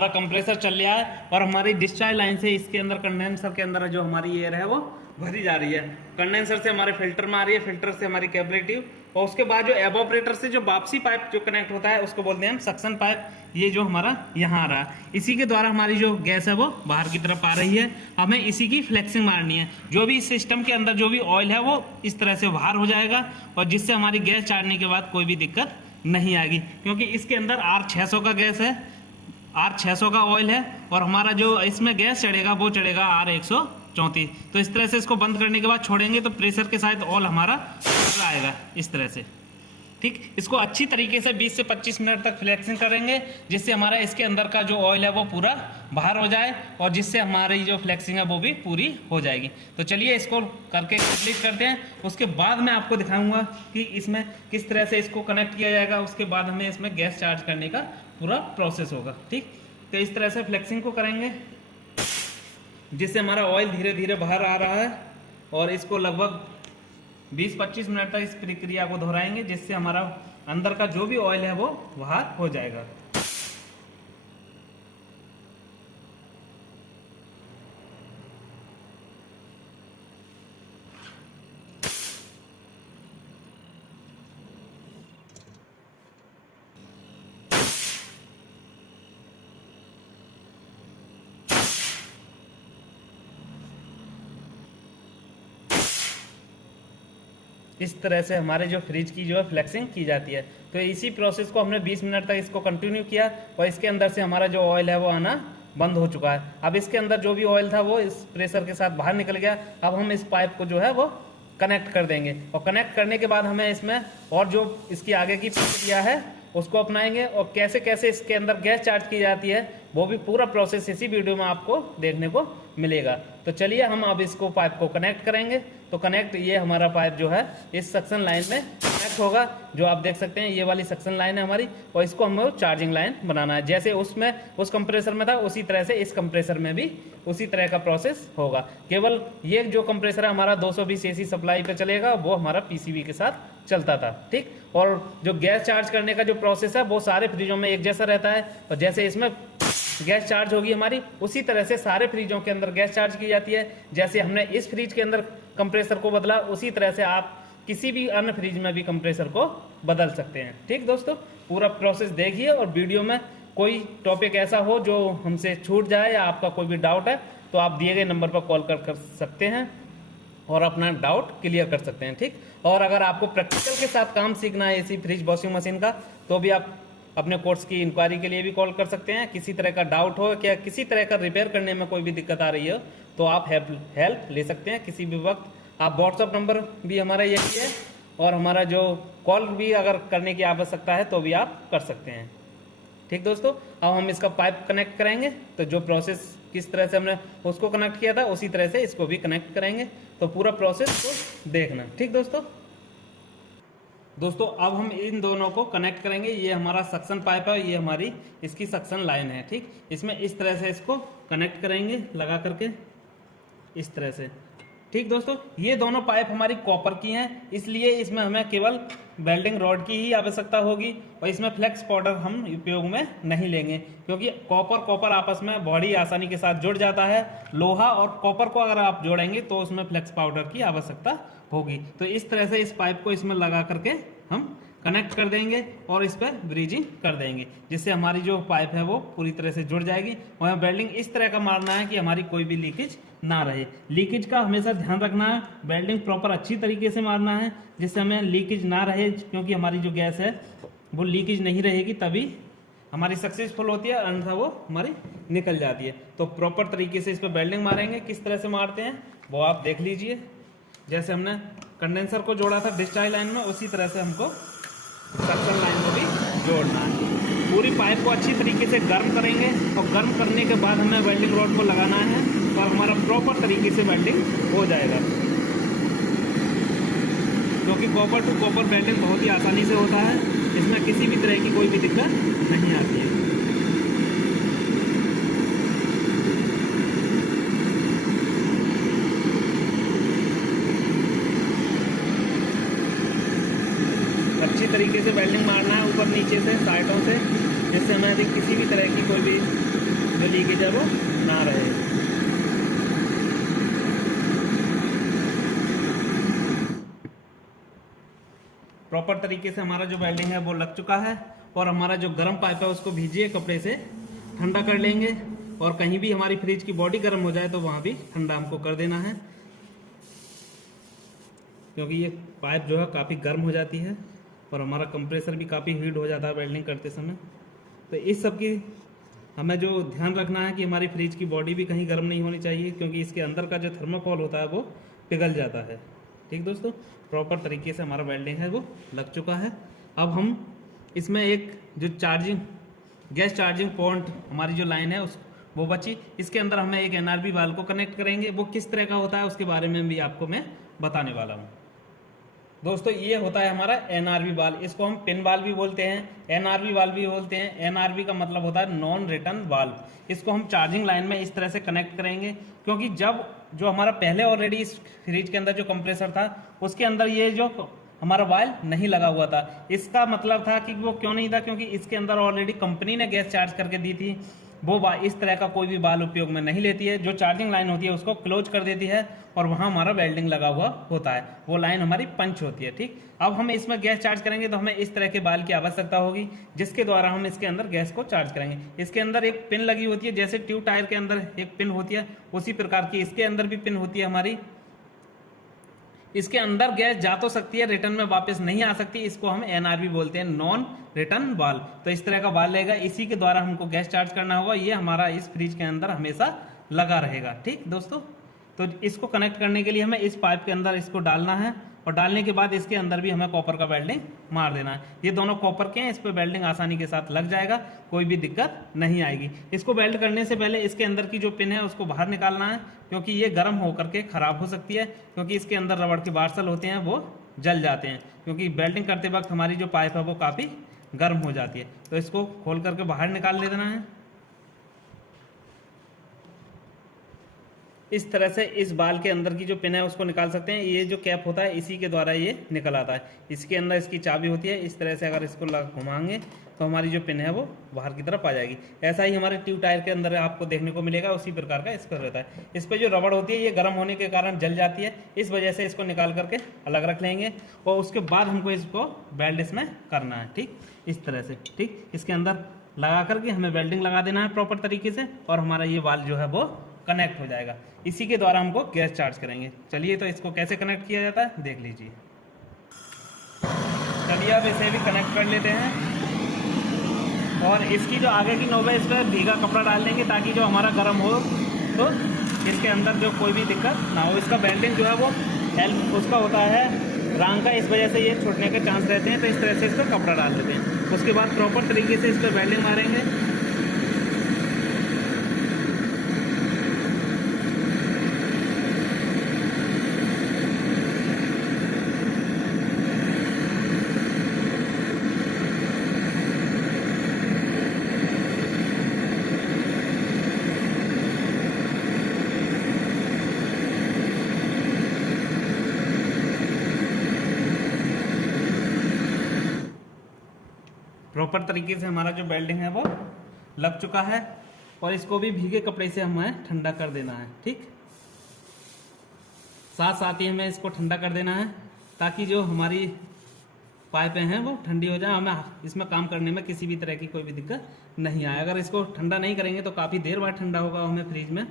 कंप्रेसर चल रहा है और हमारी डिस्चार्ज लाइन से इसके अंदर कंडेंसर के अंदर जो हमारी एयर है वो भरी जा रही है। कंडेंसर से हमारे फिल्टर में आ रही है, फिल्टर से हमारी कैपेसिटिव, और उसके बाद जो एवापोरेटर से जो वापसी पाइप जो कनेक्ट होता है उसको बोलते हैं हम सक्शन पाइप। ये जो हमारा यहाँ आ रहा है, इसी के द्वारा हमारी जो गैस है वो बाहर की तरफ आ रही है। हमें इसी की फ्लेक्सिंग मारनी है। जो भी इस सिस्टम के अंदर जो भी ऑयल है वो इस तरह से बाहर हो जाएगा और जिससे हमारी गैस चाड़ने के बाद कोई भी दिक्कत नहीं आएगी, क्योंकि इसके अंदर R600 का गैस है, R600 का ऑयल है और हमारा जो इसमें गैस चढ़ेगा वो चढ़ेगा R134। तो इस तरह से इसको बंद करने के बाद छोड़ेंगे तो प्रेशर के साथ ऑयल हमारा आएगा इस तरह से। ठीक, इसको अच्छी तरीके से 20 से 25 मिनट तक फ्लेक्सिंग करेंगे, जिससे हमारा इसके अंदर का जो ऑयल है वो पूरा बाहर हो जाए और जिससे हमारी जो फ्लेक्सिंग है वो भी पूरी हो जाएगी। तो चलिए इसको करके कंप्लीट करते हैं, उसके बाद मैं आपको दिखाऊंगा कि इसमें किस तरह से इसको कनेक्ट किया जाएगा, उसके बाद हमें इसमें गैस चार्ज करने का पूरा प्रोसेस होगा। ठीक, तो इस तरह से फ्लेक्सिंग को करेंगे जिससे हमारा ऑयल धीरे धीरे बाहर आ रहा है, और इसको लगभग 20-25 मिनट तक इस प्रक्रिया को दोहराएंगे जिससे हमारा अंदर का जो भी ऑयल है वो बाहर हो जाएगा। इस तरह से हमारे जो फ्रिज की जो है फ्लेक्सिंग की जाती है। तो इसी प्रोसेस को हमने 20 मिनट तक इसको कंटिन्यू किया और इसके अंदर से हमारा जो ऑयल है वो आना बंद हो चुका है। अब इसके अंदर जो भी ऑयल था वो इस प्रेशर के साथ बाहर निकल गया। अब हम इस पाइप को जो है वो कनेक्ट कर देंगे, और कनेक्ट करने के बाद हमें इसमें और जो इसकी आगे की प्रक्रिया है उसको अपनाएंगे, और कैसे कैसे इसके अंदर गैस चार्ज की जाती है वो भी पूरा प्रोसेस इसी वीडियो में आपको देखने को मिलेगा। तो चलिए हम अब इसको पाइप को कनेक्ट करेंगे। तो कनेक्ट, ये हमारा पाइप जो है इस सक्शन लाइन में कनेक्ट होगा, जो आप देख सकते हैं ये वाली सक्शन लाइन है हमारी, और इसको हमें चार्जिंग लाइन बनाना है। जैसे उसमें उस कंप्रेसर में था उसी तरह से इस कंप्रेसर में भी उसी तरह का प्रोसेस होगा। केवल ये जो कंप्रेसर है हमारा 220 AC सप्लाई पे चलेगा, वो हमारा PCB के साथ चलता था। ठीक, और जो गैस चार्ज करने का जो प्रोसेस है वो सारे फ्रिजों में एक जैसा रहता है, और जैसे इसमें गैस चार्ज होगी हमारी उसी तरह से सारे फ्रिजों के अंदर गैस चार्ज की जाती है। जैसे हमने इस फ्रिज के अंदर कंप्रेसर को बदला, उसी तरह से आप किसी भी अन्य फ्रिज में भी कंप्रेसर को बदल सकते हैं। ठीक दोस्तों, पूरा प्रोसेस देखिए, और वीडियो में कोई टॉपिक ऐसा हो जो हमसे छूट जाए या आपका कोई भी डाउट है तो आप दिए गए नंबर पर कॉल कर सकते हैं और अपना डाउट क्लियर कर सकते हैं। ठीक, और अगर आपको प्रैक्टिकल के साथ काम सीखना है इसी फ्रिज वॉशिंग मशीन का, तो भी आप अपने कोर्स की इंक्वायरी के लिए भी कॉल कर सकते हैं। किसी तरह का डाउट हो, क्या किसी तरह का रिपेयर करने में कोई भी दिक्कत आ रही हो तो आप हेल्प ले सकते हैं किसी भी वक्त। आप व्हाट्सअप नंबर भी हमारा यही है, और हमारा जो कॉल भी अगर करने की आवश्यकता है तो भी आप कर सकते हैं। ठीक दोस्तों, अब हम इसका पाइप कनेक्ट करेंगे। तो जो प्रोसेस किस तरह से हमने उसको कनेक्ट किया था उसी तरह से इसको भी कनेक्ट करेंगे। तो पूरा प्रोसेस को देखना। ठीक दोस्तों अब हम इन दोनों को कनेक्ट करेंगे। ये हमारा सक्शन पाइप है, ये हमारी इसकी सक्शन लाइन है। ठीक, इसमें इस तरह से इसको कनेक्ट करेंगे लगा करके इस तरह से। ठीक दोस्तों, ये दोनों पाइप हमारी कॉपर की हैं, इसलिए इसमें हमें केवल वेल्डिंग रॉड की ही आवश्यकता होगी, और इसमें फ्लेक्स पाउडर हम उपयोग में नहीं लेंगे, क्योंकि कॉपर आपस में बड़ी आसानी के साथ जुड़ जाता है। लोहा और कॉपर को अगर आप जोड़ेंगे तो उसमें फ्लेक्स पाउडर की आवश्यकता होगी। तो इस तरह से इस पाइप को इसमें लगा करके हम कनेक्ट कर देंगे और इस पर ब्रीजिंग कर देंगे, जिससे हमारी जो पाइप है वो पूरी तरह से जुड़ जाएगी। और वेल्डिंग इस तरह का मारना है कि हमारी कोई भी लीकेज ना रहे। लीकेज का हमेशा ध्यान रखना है, वेल्डिंग प्रॉपर अच्छी तरीके से मारना है जिससे हमें लीकेज ना रहे, क्योंकि हमारी जो गैस है वो लीकेज नहीं रहेगी तभी हमारी सक्सेसफुल होती है, अन्यथा वो हमारी निकल जाती है। तो प्रॉपर तरीके से इस पर वेल्डिंग मारेंगे। किस तरह से मारते हैं वो आप देख लीजिए। जैसे हमने कंडेंसर को जोड़ा था डिस्चार्ज लाइन में, उसी तरह से हमको सक्शन लाइन को भी जोड़ना है। पूरी पाइप को अच्छी तरीके से गर्म करेंगे, और गर्म करने के बाद हमें वेल्डिंग रॉड को लगाना है और हमारा प्रॉपर तरीके से वेल्डिंग हो जाएगा, क्योंकि कॉपर टू कॉपर वेल्डिंग बहुत ही आसानी से होता है। इसमें किसी भी तरह की कोई भी दिक्कत नहीं आती है। अच्छी तरीके से वेल्डिंग मारना है ऊपर नीचे से, साइडों से, जिससे हमें किसी भी तरह की कोई भी जो लीकेज है वो ना रहे। प्रॉपर तरीके से हमारा जो वेल्डिंग है वो लग चुका है, और हमारा जो गर्म पाइप है उसको भीजिए कपड़े से, ठंडा कर लेंगे, और कहीं भी हमारी फ्रिज की बॉडी गर्म हो जाए तो वहाँ भी ठंडा हमको कर देना है, क्योंकि ये पाइप जो है काफ़ी गर्म हो जाती है और हमारा कंप्रेसर भी काफ़ी हीट हो जाता है वेल्डिंग करते समय। तो इस सब की हमें जो ध्यान रखना है कि हमारी फ्रिज की बॉडी भी कहीं गर्म नहीं होनी चाहिए, क्योंकि इसके अंदर का जो थर्मोकोल होता है वो पिघल जाता है। ठीक दोस्तों, प्रॉपर तरीके से हमारा वेल्डिंग है वो लग चुका है। अब हम इसमें एक जो चार्जिंग गैस चार्जिंग पॉइंट हमारी जो लाइन है वो बची। इसके अंदर हमें एक एनआरबी वाल्व को कनेक्ट करेंगे, वो किस तरह का होता है उसके बारे में भी आपको मैं बताने वाला हूँ। दोस्तों ये होता है हमारा एनआरबी वाल्व, इसको हम पिन वाल्व भी बोलते हैं, एनआरबी वाल्व भी बोलते हैं। एनआरबी का मतलब होता है नॉन रिटर्न वाल्व। इसको हम चार्जिंग लाइन में इस तरह से कनेक्ट करेंगे, क्योंकि जब जो हमारा पहले ऑलरेडी इस फ्रिज के अंदर जो कंप्रेसर था उसके अंदर ये जो हमारा वाल्व नहीं लगा हुआ था। इसका मतलब था कि वो क्यों नहीं था, क्योंकि इसके अंदर ऑलरेडी कंपनी ने गैस चार्ज करके दी थी, वो इस तरह का कोई भी वाल्व उपयोग में नहीं लेती है। जो चार्जिंग लाइन होती है उसको क्लोज कर देती है और वहाँ हमारा वेल्डिंग लगा हुआ होता है, वो लाइन हमारी पंच होती है। ठीक, अब हम इसमें गैस चार्ज करेंगे तो हमें इस तरह के वाल्व की आवश्यकता होगी, जिसके द्वारा हम इसके अंदर गैस को चार्ज करेंगे। इसके अंदर एक पिन लगी होती है, जैसे ट्यूब टायर के अंदर एक पिन होती है उसी प्रकार की इसके अंदर भी पिन होती है हमारी। इसके अंदर गैस जा तो सकती है, रिटर्न में वापस नहीं आ सकती। इसको हम एनआरबी बोलते हैं, नॉन रिटर्न वाल्व। तो इस तरह का वाल्व रहेगा, इसी के द्वारा हमको गैस चार्ज करना होगा। ये हमारा इस फ्रिज के अंदर हमेशा लगा रहेगा। ठीक दोस्तों, तो इसको कनेक्ट करने के लिए हमें इस पाइप के अंदर इसको डालना है, और डालने के बाद इसके अंदर भी हमें कॉपर का वेल्डिंग मार देना है। ये दोनों कॉपर के हैं, इस पर वेल्डिंग आसानी के साथ लग जाएगा, कोई भी दिक्कत नहीं आएगी। इसको वेल्ड करने से पहले इसके अंदर की जो पिन है उसको बाहर निकालना है, क्योंकि ये गर्म होकर के खराब हो सकती है, क्योंकि इसके अंदर रबड़ के बार्सल होते हैं वो जल जाते हैं, क्योंकि वेल्डिंग करते वक्त हमारी जो पाइप है वो काफ़ी गर्म हो जाती है। तो इसको खोल करके बाहर निकाल ले देना है। इस तरह से इस बाल के अंदर की जो पिन है उसको निकाल सकते हैं। ये जो कैप होता है इसी के द्वारा ये निकल आता है। इसके अंदर इसकी चाबी होती है, इस तरह से अगर इसको घुमाएंगे तो हमारी जो पिन है वो बाहर की तरफ आ जाएगी। ऐसा ही हमारे ट्यूब टायर के अंदर आपको देखने को मिलेगा, उसी प्रकार का इसका रहता है। इस पर जो रबड़ होती है ये गर्म होने के कारण जल जाती है, इस वजह से इसको निकाल करके अलग रख लेंगे, और उसके बाद हमको इसको वेल्ड इसमें करना है। ठीक, इस तरह से। ठीक, इसके अंदर लगा करके हमें वेल्डिंग लगा देना है प्रॉपर तरीके से, और हमारा ये वाल्व जो है वो कनेक्ट हो जाएगा। इसी के द्वारा हमको गैस चार्ज करेंगे। चलिए तो इसको कैसे कनेक्ट किया जाता है देख लीजिए। चलिए अब इसे भी कनेक्ट कर लेते हैं, और इसकी जो आगे की नोब है इस पर भीगा कपड़ा डाल देंगे, ताकि जो हमारा गर्म हो तो इसके अंदर जो कोई भी दिक्कत ना हो। इसका वेल्डिंग जो है वो हेल्प उसका होता है रंग का, इस वजह से ये छूटने के चांस रहते हैं। तो इस तरह से इस पर कपड़ा डाल देते हैं, उसके बाद प्रॉपर तरीके से इस पर वेल्डिंग मारेंगे। प्रॉपर तरीके से हमारा जो वेल्डिंग है वो लग चुका है, और इसको भी भीगे कपड़े से हमें ठंडा कर देना है। ठीक, साथ साथ ही हमें इसको ठंडा कर देना है, ताकि जो हमारी पाइपें हैं वो ठंडी हो जाए, हमें इसमें काम करने में किसी भी तरह की कोई भी दिक्कत नहीं आए। अगर इसको ठंडा नहीं करेंगे तो काफ़ी देर बाद ठंडा होगा, हमें फ्रिज में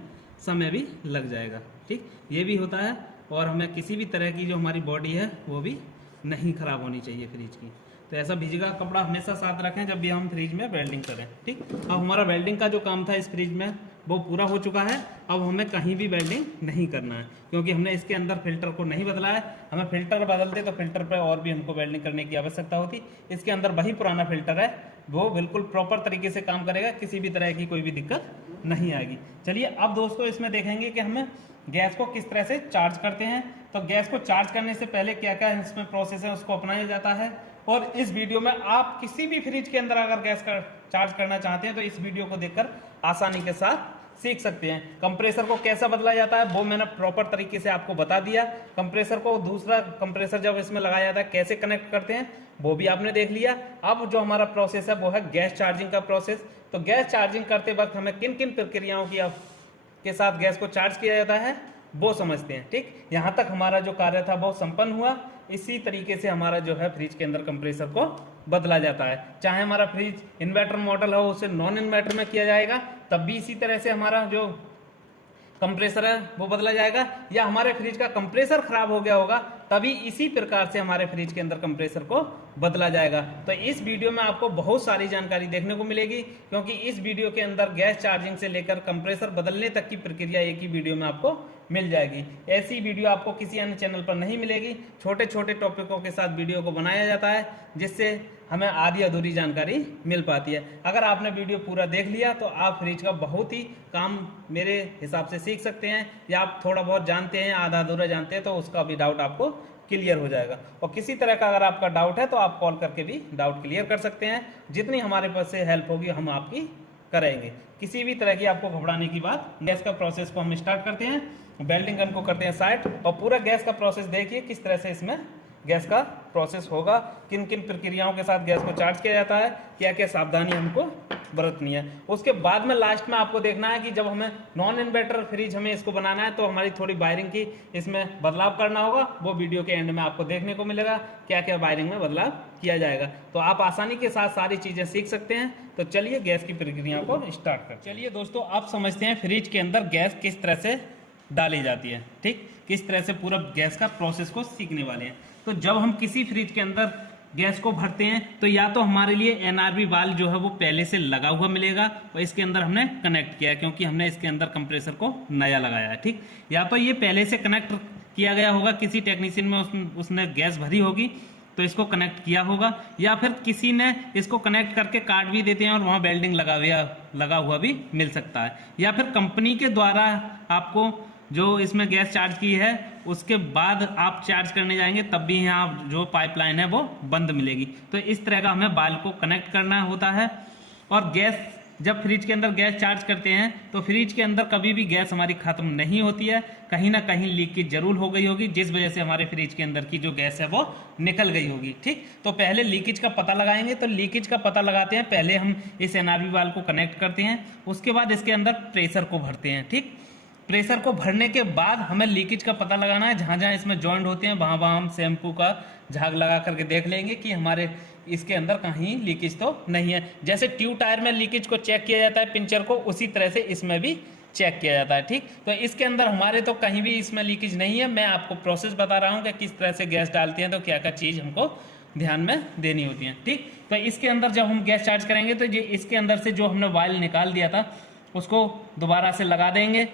समय भी लग जाएगा। ठीक, ये भी होता है, और हमें किसी भी तरह की जो हमारी बॉडी है वो भी नहीं खराब होनी चाहिए फ्रिज की। तो ऐसा भीगा कपड़ा हमेशा साथ रखें जब भी हम फ्रिज में वेल्डिंग करें। ठीक, अब हमारा वेल्डिंग का जो काम था इस फ्रिज में वो पूरा हो चुका है। अब हमें कहीं भी वेल्डिंग नहीं करना है, क्योंकि हमने इसके अंदर फिल्टर को नहीं बदला है। हमें फिल्टर बदलते तो फिल्टर पर और भी हमको वेल्डिंग करने की आवश्यकता होती। इसके अंदर वही पुराना फिल्टर है, वो बिल्कुल प्रॉपर तरीके से काम करेगा, किसी भी तरह की कोई भी दिक्कत नहीं आएगी। चलिए अब दोस्तों इसमें देखेंगे कि हमें गैस को किस तरह से चार्ज करते हैं। तो गैस को चार्ज करने से पहले क्या क्या इसमें प्रोसेस है उसको अपनाया जाता है, और इस वीडियो में आप किसी भी फ्रिज के अंदर अगर गैस का चार्ज करना चाहते हैं तो इस वीडियो को देखकर आसानी के साथ सीख सकते हैं। कंप्रेसर को कैसा बदला जाता है वो मैंने प्रॉपर तरीके से आपको बता दिया। कंप्रेसर को दूसरा कंप्रेसर जब इसमें लगाया जाता है कैसे कनेक्ट करते हैं वो भी आपने देख लिया। अब जो हमारा प्रोसेस है वो है गैस चार्जिंग का प्रोसेस। तो गैस चार्जिंग करते वक्त हमें किन किन प्रक्रियाओं के साथ गैस को चार्ज किया जाता है वो समझते हैं। ठीक, यहाँ तक हमारा जो कार्य था वो संपन्न हुआ। इसी तरीके से हमारा जो है फ्रिज के अंदर कंप्रेसर को बदला जाता है। चाहे हमारा फ्रिज इन्वर्टर मॉडल हो उसे नॉन इन्वर्टर में किया जाएगा तब भी इसी तरह से हमारा जो कंप्रेसर है वो बदला जाएगा, या हमारे फ्रिज का कंप्रेसर खराब हो गया होगा तभी इसी प्रकार से हमारे फ्रिज के अंदर कंप्रेसर को बदला जाएगा। तो इस वीडियो में आपको बहुत सारी जानकारी देखने को मिलेगी, क्योंकि इस वीडियो के अंदर गैस चार्जिंग से लेकर कंप्रेसर बदलने तक की प्रक्रिया एक ही वीडियो में आपको मिल जाएगी। ऐसी वीडियो आपको किसी अन्य चैनल पर नहीं मिलेगी। छोटे छोटे टॉपिकों के साथ वीडियो को बनाया जाता है जिससे हमें आधी अधूरी जानकारी मिल पाती है। अगर आपने वीडियो पूरा देख लिया तो आप फ्रिज का बहुत ही काम मेरे हिसाब से सीख सकते हैं, या आप थोड़ा बहुत जानते हैं, आधा अधूरा जानते हैं, तो उसका भी डाउट आपको क्लियर हो जाएगा। और किसी तरह का अगर आपका डाउट है तो आप कॉल करके भी डाउट क्लियर कर सकते हैं। जितनी हमारे पास से हेल्प होगी हम आपकी करेंगे। किसी भी तरह की आपको घबराने की बात। गैस का प्रोसेस को हम स्टार्ट करते हैं, वेल्डिंग गन को करते हैं साइड, और पूरा गैस का प्रोसेस देखिए किस तरह से इसमें गैस का प्रोसेस होगा, किन किन प्रक्रियाओं के साथ गैस को चार्ज किया जाता है, क्या क्या सावधानी हमको बरतनी है। उसके बाद में लास्ट में आपको देखना है कि जब हमें नॉन इन्वर्टर फ्रिज हमें इसको बनाना है तो हमारी थोड़ी वायरिंग की इसमें बदलाव करना होगा। वो वीडियो के एंड में आपको देखने को मिलेगा क्या क्या वायरिंग में बदलाव किया जाएगा। तो आप आसानी के साथ सारी चीज़ें सीख सकते हैं। तो चलिए गैस की प्रक्रिया को स्टार्ट करते हैं। चलिए दोस्तों, आप समझते हैं फ्रिज के अंदर गैस किस तरह से डाली जाती है, ठीक, किस तरह से पूरा गैस का प्रोसेस को सीखने वाले हैं। तो जब हम किसी फ्रिज के अंदर गैस को भरते हैं तो या तो हमारे लिए एनआरवी वाल्व जो है वो पहले से लगा हुआ मिलेगा और इसके अंदर हमने कनेक्ट किया है क्योंकि हमने इसके अंदर कंप्रेसर को नया लगाया है, ठीक। या तो ये पहले से कनेक्ट किया गया होगा, किसी टेक्नीशियन में उसने गैस भरी होगी तो इसको कनेक्ट किया होगा, या फिर किसी ने इसको कनेक्ट करके काट भी देते हैं और वहाँ वेल्डिंग लगा हुआ भी मिल सकता है। या फिर कंपनी के द्वारा आपको जो इसमें गैस चार्ज की है उसके बाद आप चार्ज करने जाएंगे तब भी यहाँ जो पाइपलाइन है वो बंद मिलेगी। तो इस तरह का हमें बाल को कनेक्ट करना होता है। और गैस जब फ्रिज के अंदर गैस चार्ज करते हैं तो फ्रिज के अंदर कभी भी गैस हमारी खत्म नहीं होती है, कहीं ना कहीं लीकेज जरूर हो गई होगी जिस वजह से हमारे फ्रिज के अंदर की जो गैस है वो निकल गई होगी, ठीक। तो पहले लीकेज का पता लगाएंगे। तो लीकेज का पता लगाते हैं, पहले हम इस एनआरवी वाल्व को कनेक्ट करते हैं, उसके बाद इसके अंदर प्रेशर को भरते हैं, ठीक। प्रेशर को भरने के बाद हमें लीकेज का पता लगाना है। जहाँ जहाँ इसमें जॉइंट होते हैं वहाँ वहाँ हम शैम्पू का झाग लगा करके देख लेंगे कि हमारे इसके अंदर कहीं लीकेज तो नहीं है। जैसे ट्यूब टायर में लीकेज को चेक किया जाता है पिंचर को, उसी तरह से इसमें भी चेक किया जाता है, ठीक। तो इसके अंदर हमारे तो कहीं भी इसमें लीकेज नहीं है। मैं आपको प्रोसेस बता रहा हूँ कि किस तरह से गैस डालते हैं तो क्या क्या चीज़ हमको ध्यान में देनी होती है, ठीक। तो इसके अंदर जब हम गैस चार्ज करेंगे तो ये इसके अंदर से जो हमने वायल निकाल दिया था उसको दोबारा से लगा देंगे,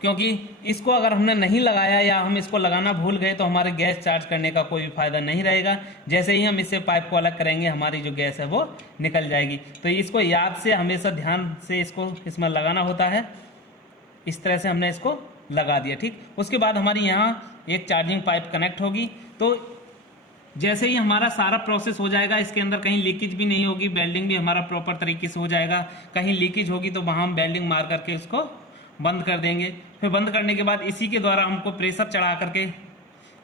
क्योंकि इसको अगर हमने नहीं लगाया या हम इसको लगाना भूल गए तो हमारे गैस चार्ज करने का कोई फायदा नहीं रहेगा। जैसे ही हम इससे पाइप को अलग करेंगे हमारी जो गैस है वो निकल जाएगी। तो इसको याद से हमेशा ध्यान से इसको इसमें लगाना होता है। इस तरह से हमने इसको लगा दिया, ठीक। उसके बाद हमारी यहाँ एक चार्जिंग पाइप कनेक्ट होगी। तो जैसे ही हमारा सारा प्रोसेस हो जाएगा, इसके अंदर कहीं लीकेज भी नहीं होगी, वेल्डिंग भी हमारा प्रॉपर तरीके से हो जाएगा। कहीं लीकेज होगी तो वहाँ हम वेल्डिंग मार करके उसको बंद कर देंगे। फिर बंद करने के बाद इसी के द्वारा हमको प्रेशर चढ़ा करके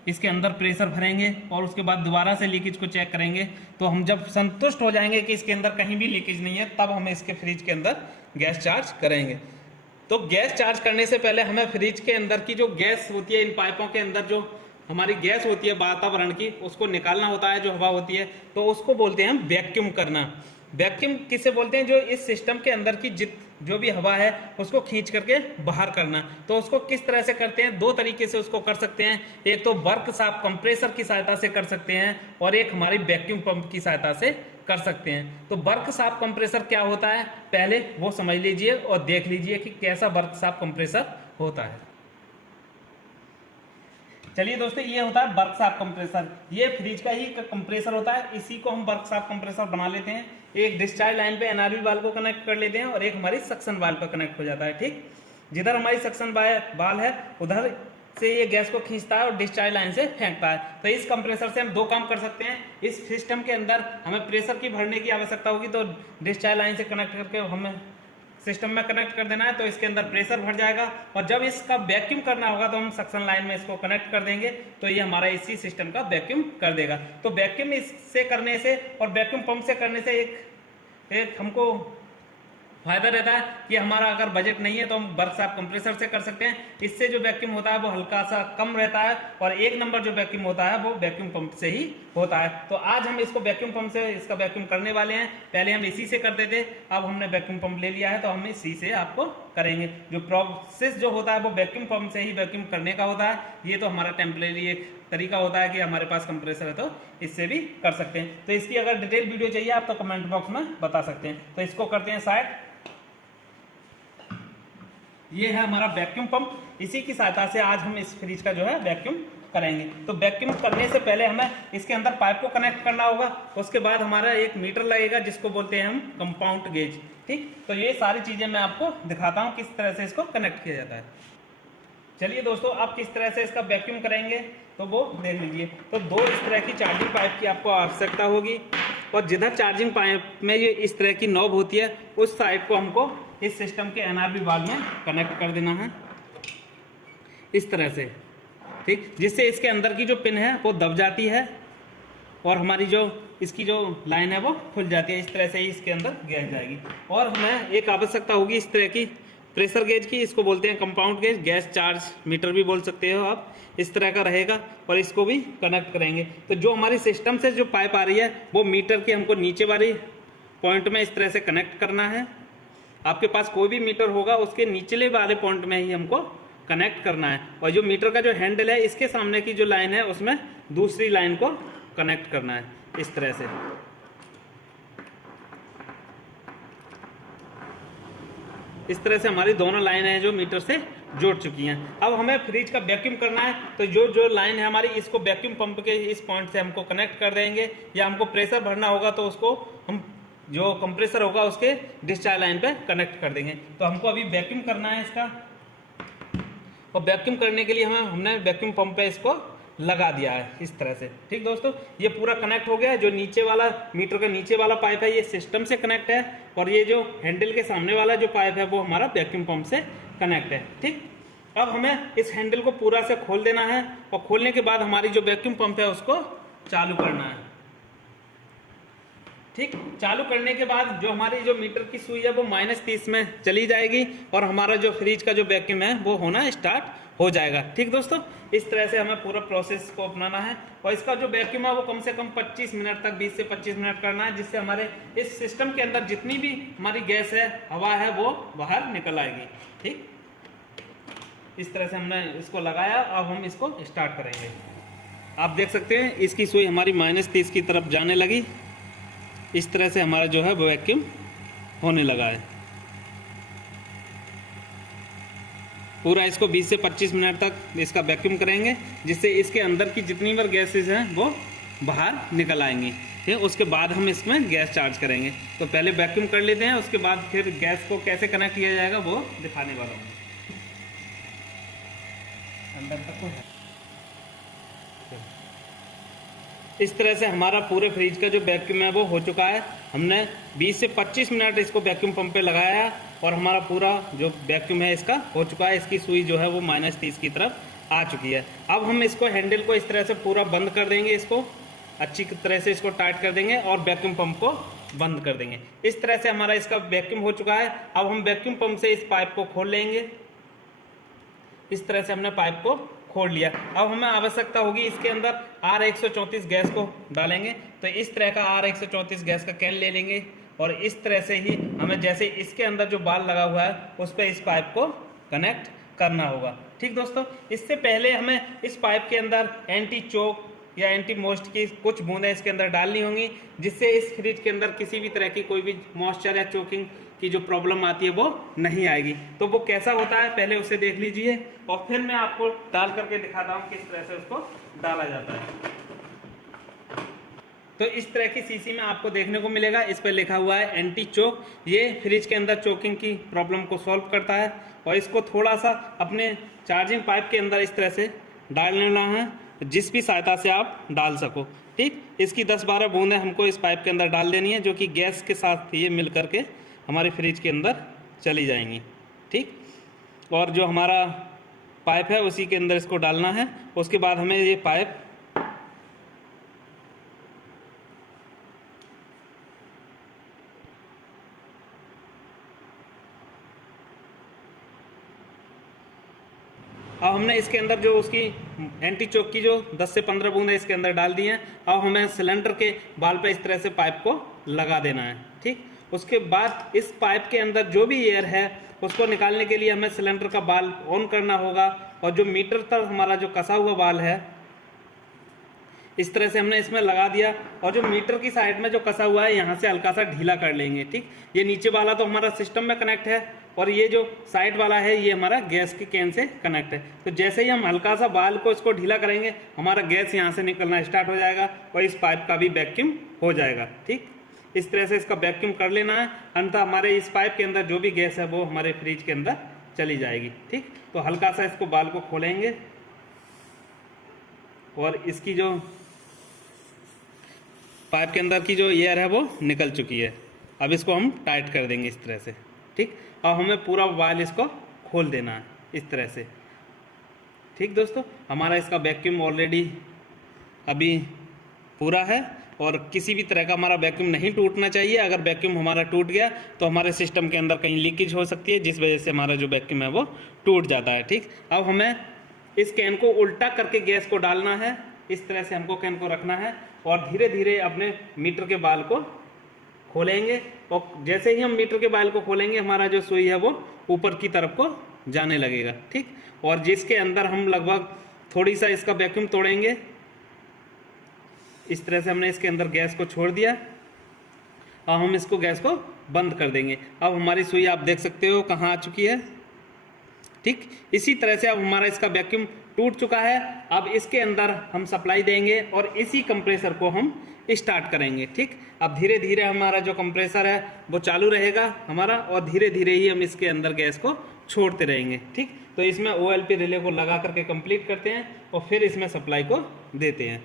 इसके अंदर प्रेशर भरेंगे और उसके बाद दोबारा से लीकेज को चेक करेंगे। तो हम जब संतुष्ट हो जाएंगे कि इसके अंदर कहीं भी लीकेज नहीं है तब हम इसके फ्रिज के अंदर गैस चार्ज करेंगे। तो गैस चार्ज करने से पहले हमें फ्रिज के अंदर की जो गैस होती है, इन पाइपों के अंदर जो हमारी गैस होती है वातावरण की, उसको निकालना होता है, जो हवा होती है, तो उसको बोलते हैं हम वैक्यूम करना। वैक्यूम किसे बोलते हैं? जो इस सिस्टम के अंदर की जो भी हवा है उसको खींच करके बाहर करना। तो उसको किस तरह से करते हैं? दो तरीके से उसको कर सकते हैं। एक तो वर्क शाफ्ट कंप्रेसर की सहायता से कर सकते हैं और एक हमारी वैक्यूम पंप की सहायता से कर सकते हैं। तो वर्क शाफ्ट कंप्रेसर क्या होता है पहले वो समझ लीजिए और देख लीजिए कि कैसा वर्क शाफ्ट कंप्रेसर होता है। चलिए दोस्तों, ये होता है वर्क शाफ्ट कंप्रेसर। ये फ्रिज का ही कंप्रेसर होता है, इसी को हम वर्क शाफ्ट कंप्रेसर बना लेते हैं। एक डिस्चार्ज लाइन पे एनआरवी वाल्व को कनेक्ट कर लेते हैं और एक हमारी सक्शन वाल्व पर कनेक्ट हो जाता है, ठीक। जिधर हमारी सक्शन वाल्व है उधर से ये गैस को खींचता है और डिस्चार्ज लाइन से फेंकता है। तो इस कंप्रेसर से हम दो काम कर सकते हैं। इस सिस्टम के अंदर हमें प्रेशर की भरने की आवश्यकता होगी तो डिस्चार्ज लाइन से कनेक्ट करके हमें सिस्टम में कनेक्ट कर देना है, तो इसके अंदर प्रेशर भर जाएगा। और जब इसका वैक्यूम करना होगा तो हम सक्शन लाइन में इसको कनेक्ट कर देंगे, तो ये हमारा इसी सिस्टम का वैक्यूम कर देगा। तो वैक्यूम इससे करने से और वैक्यूम पंप से करने से एक हमको फायदा रहता है कि हमारा अगर बजट नहीं है तो हम वर्क शाफ्ट कंप्रेसर से कर सकते हैं। इससे जो वैक्यूम होता है वो हल्का सा कम रहता है और एक नंबर जो वैक्यूम होता है वो वैक्यूम पंप से ही होता है। तो आज हम इसको वैक्यूम पंप से इसका वैक्यूम करने वाले हैं। पहले हम इसी से करते थे, अब हमने वैक्यूम पंप ले लिया है तो हम इसी से आपको करेंगे। जो प्रोसेस जो होता है वो वैक्यूम पंप से ही वैक्यूम करने का होता है। ये तो हमारा टेम्परेरी एक तरीका होता है कि हमारे पास कंप्रेसर है तो इससे भी कर सकते हैं। तो इसकी अगर डिटेल वीडियो चाहिए आप तो कमेंट बॉक्स में बता सकते हैं। तो इसको करते हैं साइड। ये है हमारा वैक्यूम पंप। इसी की सहायता से आज हम इस फ्रिज का जो है वैक्यूम करेंगे। तो वैक्यूम करने से पहले हमें इसके अंदर पाइप को कनेक्ट करना होगा, उसके बाद हमारा एक मीटर लगेगा जिसको बोलते हैं हम कंपाउंड गेज। ठीक, तो ये सारी चीजें मैं आपको दिखाता हूँ किस तरह से इसको कनेक्ट किया जाता है। चलिए दोस्तों, आप किस तरह से इसका वैक्यूम करेंगे तो वो देख लीजिए। तो दो इस तरह की चार्जिंग पाइप की आपको आवश्यकता होगी, और जिधर चार्जिंग पाइप में ये इस तरह की नॉब होती है उस साइड को हमको इस सिस्टम के NRB वाल्व में कनेक्ट कर देना है इस तरह से। ठीक, जिससे इसके अंदर की जो पिन है वो दब जाती है और हमारी जो इसकी जो लाइन है वो खुल जाती है। इस तरह से ही इसके अंदर गैस जाएगी। और हमें एक आवश्यकता होगी इस तरह की प्रेशर गेज की, इसको बोलते हैं compound gauge, gas charge meter भी बोल सकते हो आप। इस तरह का रहेगा और इसको भी कनेक्ट करेंगे। तो जो हमारी सिस्टम से जो पाइप आ रही है वो मीटर के हमको नीचे वाली पॉइंट में इस तरह से कनेक्ट करना है। आपके पास कोई भी मीटर होगा उसके निचले वाले पॉइंट में ही हमको कनेक्ट करना है। और जो मीटर का जो हैंडल है इसके सामने की जो लाइन है उसमें दूसरी लाइन को कनेक्ट करना है इस तरह से। इस तरह से हमारी दोनों लाइनें हैं जो मीटर से जोड़ चुकी हैं। अब हमें फ्रिज का वैक्यूम करना है, तो जो जो लाइन है हमारी इसको वैक्यूम पंप के इस पॉइंट से हमको कनेक्ट कर देंगे, या हमको प्रेशर भरना होगा तो उसको हम जो कंप्रेसर होगा उसके डिस्चार्ज लाइन पे कनेक्ट कर देंगे। तो हमको अभी वैक्यूम करना है इसका, और वैक्यूम करने के लिए हमने वैक्यूम पंप पे इसको लगा दिया है इस तरह से। ठीक दोस्तों, ये पूरा कनेक्ट हो गया है। जो नीचे वाला मीटर का नीचे वाला पाइप है ये सिस्टम से कनेक्ट है, और ये जो हैंडल के सामने वाला जो पाइप है वो हमारा वैक्यूम पंप से कनेक्ट है। ठीक, अब हमें इस हैंडल को पूरा से खोल देना है, और खोलने के बाद हमारी जो वैक्यूम पंप है उसको चालू करना है। ठीक, चालू करने के बाद जो हमारी जो मीटर की सुई है वो -30 में चली जाएगी, और हमारा जो फ्रिज का जो वैक्यूम है वो होना स्टार्ट हो जाएगा। ठीक दोस्तों, इस तरह से हमें पूरा प्रोसेस को अपनाना है, और इसका जो वैक्यूम है वो कम से कम 25 मिनट तक 20 से 25 मिनट करना है, जिससे हमारे इस सिस्टम के अंदर जितनी भी हमारी गैस है, हवा है, वो बाहर निकल आएगी। ठीक, इस तरह से हमने इसको लगाया। अब हम इसको स्टार्ट करेंगे। आप देख सकते हैं इसकी सुई हमारी -30 की तरफ जाने लगी। इस तरह से हमारा जो है वो वैक्यूम होने लगा है। पूरा इसको 20 से 25 मिनट तक इसका वैक्यूम करेंगे, जिससे इसके अंदर की जितनी बार गैसेज हैं वो बाहर निकल आएंगी। ठीक, उसके बाद हम इसमें गैस चार्ज करेंगे। तो पहले वैक्यूम कर लेते हैं, उसके बाद फिर गैस को कैसे कनेक्ट किया जाएगा वो दिखाने वाला हूँ। अंदर तक को है। इस तरह से हमारा पूरे फ्रिज का जो वैक्यूम है वो हो चुका है। हमने 20 से 25 मिनट इसको वैक्यूम पंप पे लगाया, और हमारा पूरा जो वैक्यूम है इसका हो चुका है। इसकी सुई जो है वो -30 की तरफ आ चुकी है। अब हम इसको हैंडल को इस तरह से पूरा बंद कर देंगे, इसको अच्छी तरह से इसको टाइट कर देंगे और वैक्यूम पंप को बंद कर देंगे। इस तरह से हमारा इसका वैक्यूम हो चुका है। अब हम वैक्यूम पंप से इस पाइप को खोल लेंगे। इस तरह से हमने पाइप को खोल लिया। अब हमें आवश्यकता होगी इसके अंदर R134 गैस को डालेंगे। तो इस तरह का R134 गैस का कैन ले लेंगे, और इस तरह से ही हमें जैसे इसके अंदर जो बाल लगा हुआ है उस पर इस पाइप को कनेक्ट करना होगा। ठीक दोस्तों, इससे पहले हमें इस पाइप के अंदर एंटी चोक या एंटी मोस्ट की कुछ बूंदें इसके अंदर डालनी होंगी, जिससे इस फ्रिज के अंदर किसी भी तरह की कोई भी मॉइस्चर या चोकिंग की जो प्रॉब्लम आती है वो नहीं आएगी। तो वो कैसा होता है पहले उसे देख लीजिए, और फिर मैं आपको डाल करके दिखाता हूँ किस तरह से उसको डाला जाता है। तो इस तरह की शीशी में आपको देखने को मिलेगा, इस पर लिखा हुआ है एंटी चोक। ये फ्रिज के अंदर चोकिंग की प्रॉब्लम को सॉल्व करता है, और इसको थोड़ा सा अपने चार्जिंग पाइप के अंदर इस तरह से डाल लेना है, जिस भी सहायता से आप डाल सको। ठीक, इसकी 10-12 बूंदें हमको इस पाइप के अंदर डाल देनी है, जो कि गैस के साथ ये मिल करके हमारे फ्रिज के अंदर चली जाएंगी। ठीक, और जो हमारा पाइप है उसी के अंदर इसको डालना है। उसके बाद हमें ये पाइप अब हमने इसके अंदर जो उसकी एंटी चोक की जो 10 से 15 बूंदें इसके अंदर डाल दी हैं। अब हमें सिलेंडर के बाल पे इस तरह से पाइप को लगा देना है। ठीक, उसके बाद इस पाइप के अंदर जो भी एयर है उसको निकालने के लिए हमें सिलेंडर का बाल ऑन करना होगा, और जो मीटर तक हमारा जो कसा हुआ बाल है इस तरह से हमने इसमें लगा दिया, और जो मीटर की साइड में जो कसा हुआ है यहाँ से हल्का सा ढीला कर लेंगे। ठीक, ये नीचे वाला तो हमारा सिस्टम में कनेक्ट है, और ये जो साइड वाला है ये हमारा गैस के कैन से कनेक्ट है। तो जैसे ही हम हल्का सा बाल को इसको ढीला करेंगे हमारा गैस यहाँ से निकलना स्टार्ट हो जाएगा और इस पाइप का भी वैक्यूम हो जाएगा। ठीक, इस तरह से इसका वैक्यूम कर लेना है, अंततः हमारे इस पाइप के अंदर जो भी गैस है वो हमारे फ्रिज के अंदर चली जाएगी। ठीक, तो हल्का सा इसको बाल को खोलेंगे और इसकी जो पाइप के अंदर की जो एयर है वो निकल चुकी है। अब इसको हम टाइट कर देंगे इस तरह से। ठीक, अब हमें पूरा वायल इसको खोल देना है इस तरह से। ठीक दोस्तों, हमारा इसका वैक्यूम ऑलरेडी अभी पूरा है और किसी भी तरह का हमारा वैक्यूम नहीं टूटना चाहिए। अगर वैक्यूम हमारा टूट गया तो हमारे सिस्टम के अंदर कहीं लीकेज हो सकती है, जिस वजह से हमारा जो वैक्यूम है वो टूट जाता है। ठीक, अब हमें इस कैन को उल्टा करके गैस को डालना है, इस तरह से हमको कैन को रखना है और धीरे धीरे अपने मीटर के बाल को खोलेंगे और जैसे ही हम मीटर के बाल को खोलेंगे हमारा जो सुई है वो ऊपर की तरफ को जाने लगेगा। ठीक, और जिसके अंदर हम लगभग थोड़ी सा इसका वैक्यूम तोड़ेंगे। इस तरह से हमने इसके अंदर गैस को छोड़ दिया। अब हम इसको गैस को बंद कर देंगे। अब हमारी सुई आप देख सकते हो कहाँ आ चुकी है। ठीक, इसी तरह से अब हमारा इसका वैक्यूम टूट चुका है। अब इसके अंदर हम सप्लाई देंगे और इसी कंप्रेसर को हम स्टार्ट करेंगे। ठीक, अब धीरे धीरे हमारा जो कंप्रेसर है वो चालू रहेगा हमारा और धीरे धीरे ही हम इसके अंदर गैस को छोड़ते रहेंगे। ठीक, तो इसमें OLP रिले को लगा करके कंप्लीट करते हैं और फिर इसमें सप्लाई को देते हैं।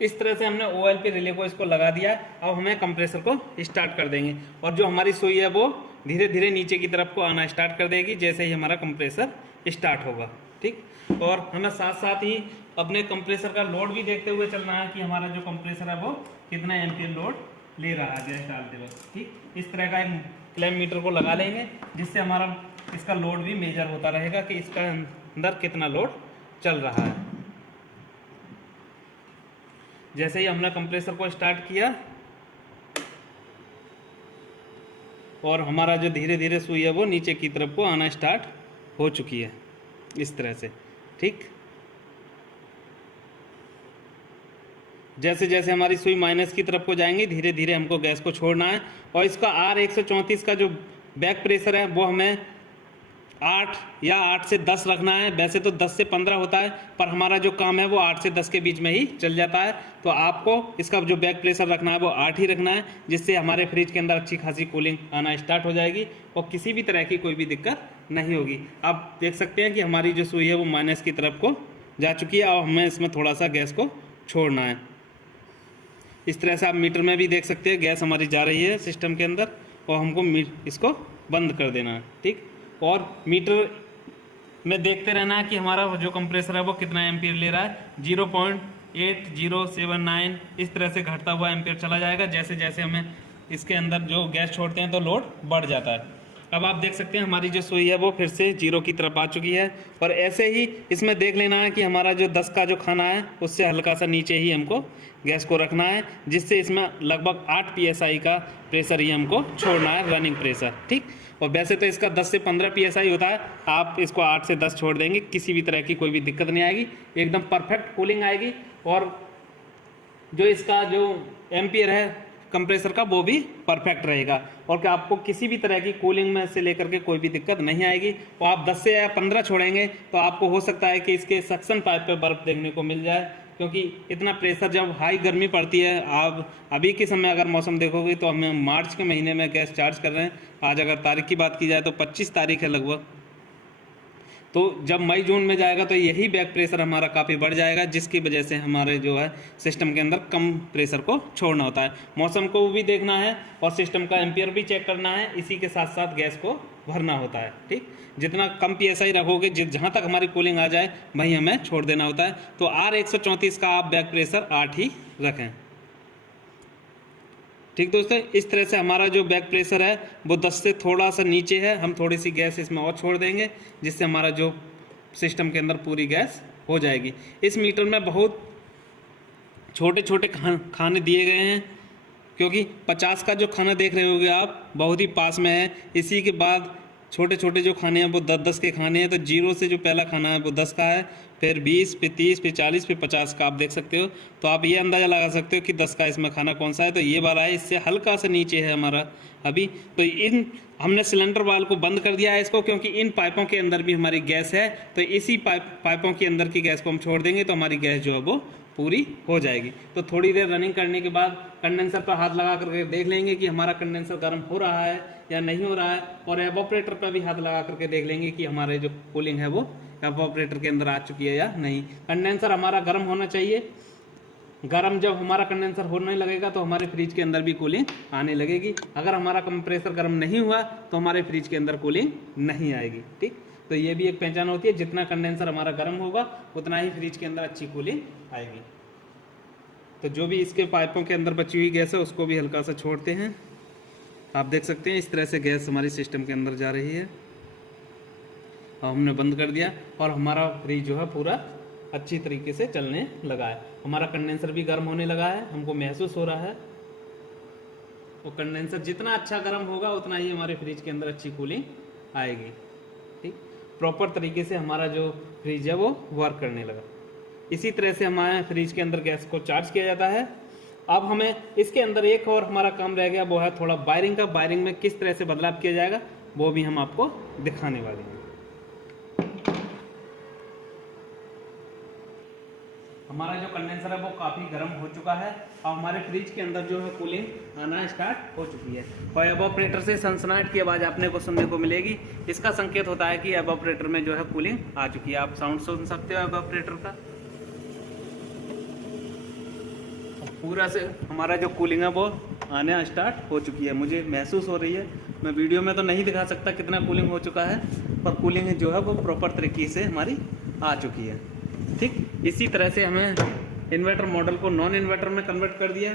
इस तरह से हमने OLP रिले को इसको लगा दिया। अब हमें कंप्रेसर को स्टार्ट कर देंगे और जो हमारी सुई है वो धीरे धीरे नीचे की तरफ को आना स्टार्ट कर देगी जैसे ही हमारा कंप्रेसर स्टार्ट होगा। ठीक, और हमें साथ साथ ही अपने कंप्रेसर का लोड भी देखते हुए चलना है कि हमारा जो कंप्रेसर है वो कितना एम्पियर लोड ले रहा है गैस डालते वक्त। ठीक, इस तरह का एक क्लैम्प मीटर को लगा लेंगे जिससे हमारा इसका लोड भी मेजर होता रहेगा कि इसका अंदर कितना लोड चल रहा है। जैसे ही हमने कंप्रेसर को स्टार्ट किया और हमारा जो धीरे धीरे सुई है वो नीचे की तरफ को आना स्टार्ट हो चुकी है इस तरह से। ठीक, जैसे जैसे हमारी सुई माइनस की तरफ को जाएंगी धीरे धीरे हमको गैस को छोड़ना है और इसका R134 का जो बैक प्रेशर है वो हमें 8 या 8 से 10 रखना है। वैसे तो 10 से 15 होता है पर हमारा जो काम है वो 8 से 10 के बीच में ही चल जाता है। तो आपको इसका जो बैक प्रेशर रखना है वो 8 ही रखना है, जिससे हमारे फ्रिज के अंदर अच्छी खासी कूलिंग आना स्टार्ट हो जाएगी और किसी भी तरह की कोई भी दिक्कत नहीं होगी। आप देख सकते हैं कि हमारी जो सुई है वो माइनस की तरफ को जा चुकी है और हमें इसमें थोड़ा सा गैस को छोड़ना है। इस तरह से आप मीटर में भी देख सकते हैं गैस हमारी जा रही है सिस्टम के अंदर और हमको इसको बंद कर देना है। ठीक, और मीटर में देखते रहना है कि हमारा जो कंप्रेसर है वो कितना एम्पियर ले रहा है। 0.8079 इस तरह से घटता हुआ एम्पियर चला जाएगा। जैसे जैसे हमें इसके अंदर जो गैस छोड़ते हैं तो लोड बढ़ जाता है। अब आप देख सकते हैं हमारी जो सुई है वो फिर से 0 की तरफ आ चुकी है और ऐसे ही इसमें देख लेना है कि हमारा जो 10 का जो खाना है उससे हल्का सा नीचे ही हमको गैस को रखना है, जिससे इसमें लगभग 8 PSI का प्रेशर ही हमको छोड़ना है, रनिंग प्रेशर। ठीक, और वैसे तो इसका 10 से 15 PSI होता है, आप इसको 8 से 10 छोड़ देंगे, किसी भी तरह की कोई भी दिक्कत नहीं आएगी, एकदम परफेक्ट कूलिंग आएगी और जो इसका जो एम्पियर है कंप्रेसर का वो भी परफेक्ट रहेगा और क्या आपको किसी भी तरह की कूलिंग में से लेकर के कोई भी दिक्कत नहीं आएगी। और आप 10 से 15 छोड़ेंगे तो आपको हो सकता है कि इसके सक्शन पाइप पे बर्फ़ देखने को मिल जाए, क्योंकि इतना प्रेशर जब हाई गर्मी पड़ती है। आप अभी के समय अगर मौसम देखोगे तो हम मार्च के महीने में गैस चार्ज कर रहे हैं। आज अगर तारीख की बात की जाए तो 25 तारीख है लगभग। तो जब मई जून में जाएगा तो यही बैक प्रेशर हमारा काफ़ी बढ़ जाएगा, जिसकी वजह से हमारे जो है सिस्टम के अंदर कम प्रेशर को छोड़ना होता है। मौसम को भी देखना है और सिस्टम का एम्पियर भी चेक करना है, इसी के साथ साथ गैस को भरना होता है। ठीक, जितना कम PSI रखोगे जहाँ तक हमारी कूलिंग आ जाए वहीं हमें छोड़ देना होता है। तो R134 का आप बैक प्रेशर 8 ही रखें। ठीक दोस्तों, इस तरह से हमारा जो बैक प्रेशर है वो 10 से थोड़ा सा नीचे है। हम थोड़ी सी गैस इसमें और छोड़ देंगे, जिससे हमारा जो सिस्टम के अंदर पूरी गैस हो जाएगी। इस मीटर में बहुत छोटे छोटे खाने दिए गए हैं, क्योंकि 50 का जो खाना देख रहे होगे आप बहुत ही पास में है। इसी के बाद छोटे छोटे जो खाने हैं वो 10-10 के खाने हैं। तो 0 से जो पहला खाना है वो 10 का है, फिर 20, फिर 30, फिर 40, फिर 50 का आप देख सकते हो। तो आप ये अंदाज़ा लगा सकते हो कि 10 का इसमें खाना कौन सा है। तो ये वाला है, इससे हल्का सा नीचे है हमारा अभी। तो इन हमने सिलेंडर वाल को बंद कर दिया है इसको, क्योंकि इन पाइपों के अंदर भी हमारी गैस है। तो इसी पाइपों के अंदर की गैस को हम छोड़ देंगे तो हमारी गैस जो है वो पूरी हो जाएगी। तो थोड़ी देर रनिंग करने के बाद कंडेंसर पर हाथ लगा करके देख लेंगे कि हमारा कंडेंसर गर्म हो रहा है या नहीं हो रहा है, और एवोपरेटर पर भी हाथ लगा करके देख लेंगे कि हमारे जो कूलिंग है वो एवोपरेटर के अंदर आ चुकी है या नहीं। कंडेंसर हमारा गर्म होना चाहिए। गर्म जब हमारा कंडेंसर होने लगेगा तो हमारे फ्रिज के अंदर भी कूलिंग आने लगेगी। अगर हमारा कंप्रेसर गर्म नहीं हुआ तो हमारे फ्रिज के अंदर कूलिंग नहीं आएगी। ठीक, तो ये भी एक पहचान होती है, जितना कंडेंसर हमारा गर्म होगा उतना ही फ्रिज के अंदर अच्छी कूलिंग आएगी। तो जो भी इसके पाइपों के अंदर बची हुई गैस है उसको भी हल्का सा छोड़ते हैं। आप देख सकते हैं इस तरह से गैस हमारी सिस्टम के अंदर जा रही है। अब हमने बंद कर दिया और हमारा फ्रिज जो है पूरा अच्छी तरीके से चलने लगा है। हमारा कंडेंसर भी गर्म होने लगा है, हमको महसूस हो रहा है। वो कंडेंसर जितना अच्छा गर्म होगा उतना ही हमारे फ्रिज के अंदर अच्छी कूलिंग आएगी। ठीक, प्रॉपर तरीके से हमारा जो फ्रिज है वो वर्क करने लगा। इसी तरह से हमारे फ्रिज के अंदर गैस को चार्ज किया जाता है। अब हमें इसके अंदर एक और हमारा काम रह गया, वो है थोड़ा वायरिंग का। वायरिंग में किस तरह से बदलाव किया जाएगा वो भी हम आपको दिखाने वाले हैं। हमारा जो कंडेंसर है वो काफ़ी गर्म हो चुका है। अब हमारे फ्रिज के अंदर जो है कूलिंग आना स्टार्ट हो चुकी है और एवोपरेटर से सनसनाहट की आवाज़ आपने को सुनने को मिलेगी। इसका संकेत होता है कि एवोपरेटर में जो है कूलिंग आ चुकी है। आप साउंड सुन सकते हो एवोपरेटर का। पूरा से हमारा जो कूलिंग है वो आने स्टार्ट हो चुकी है, मुझे महसूस हो रही है। मैं वीडियो में तो नहीं दिखा सकता कितना कूलिंग हो चुका है, पर कूलिंग जो है वो प्रॉपर तरीके से हमारी आ चुकी है। ठीक, इसी तरह से हमें इन्वर्टर मॉडल को नॉन इन्वर्टर में कन्वर्ट कर दिया।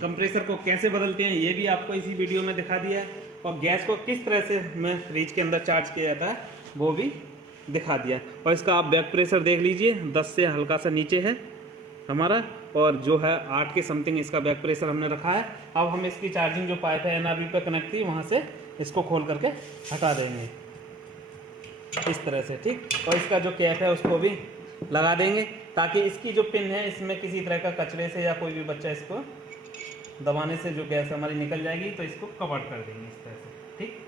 कंप्रेसर को कैसे बदलते हैं ये भी आपको इसी वीडियो में दिखा दिया है, और गैस को किस तरह से हमें फ्रिज के अंदर चार्ज किया जाता है वो भी दिखा दिया। और इसका आप बैक प्रेशर देख लीजिए, 10 से हल्का सा नीचे है हमारा, और जो है 8 के समथिंग इसका बैक प्रेशर हमने रखा है। अब हम इसकी चार्जिंग जो पाइप है NRV पर कनेक्ट थी वहाँ से इसको खोल करके हटा देंगे इस तरह से। ठीक, और इसका जो कैप है उसको भी लगा देंगे ताकि इसकी जो पिन है इसमें किसी तरह का कचरे से या कोई भी बच्चा इसको दबाने से जो गैस हमारी निकल जाएगी, तो इसको कवर कर देंगे इस तरह से। ठीक,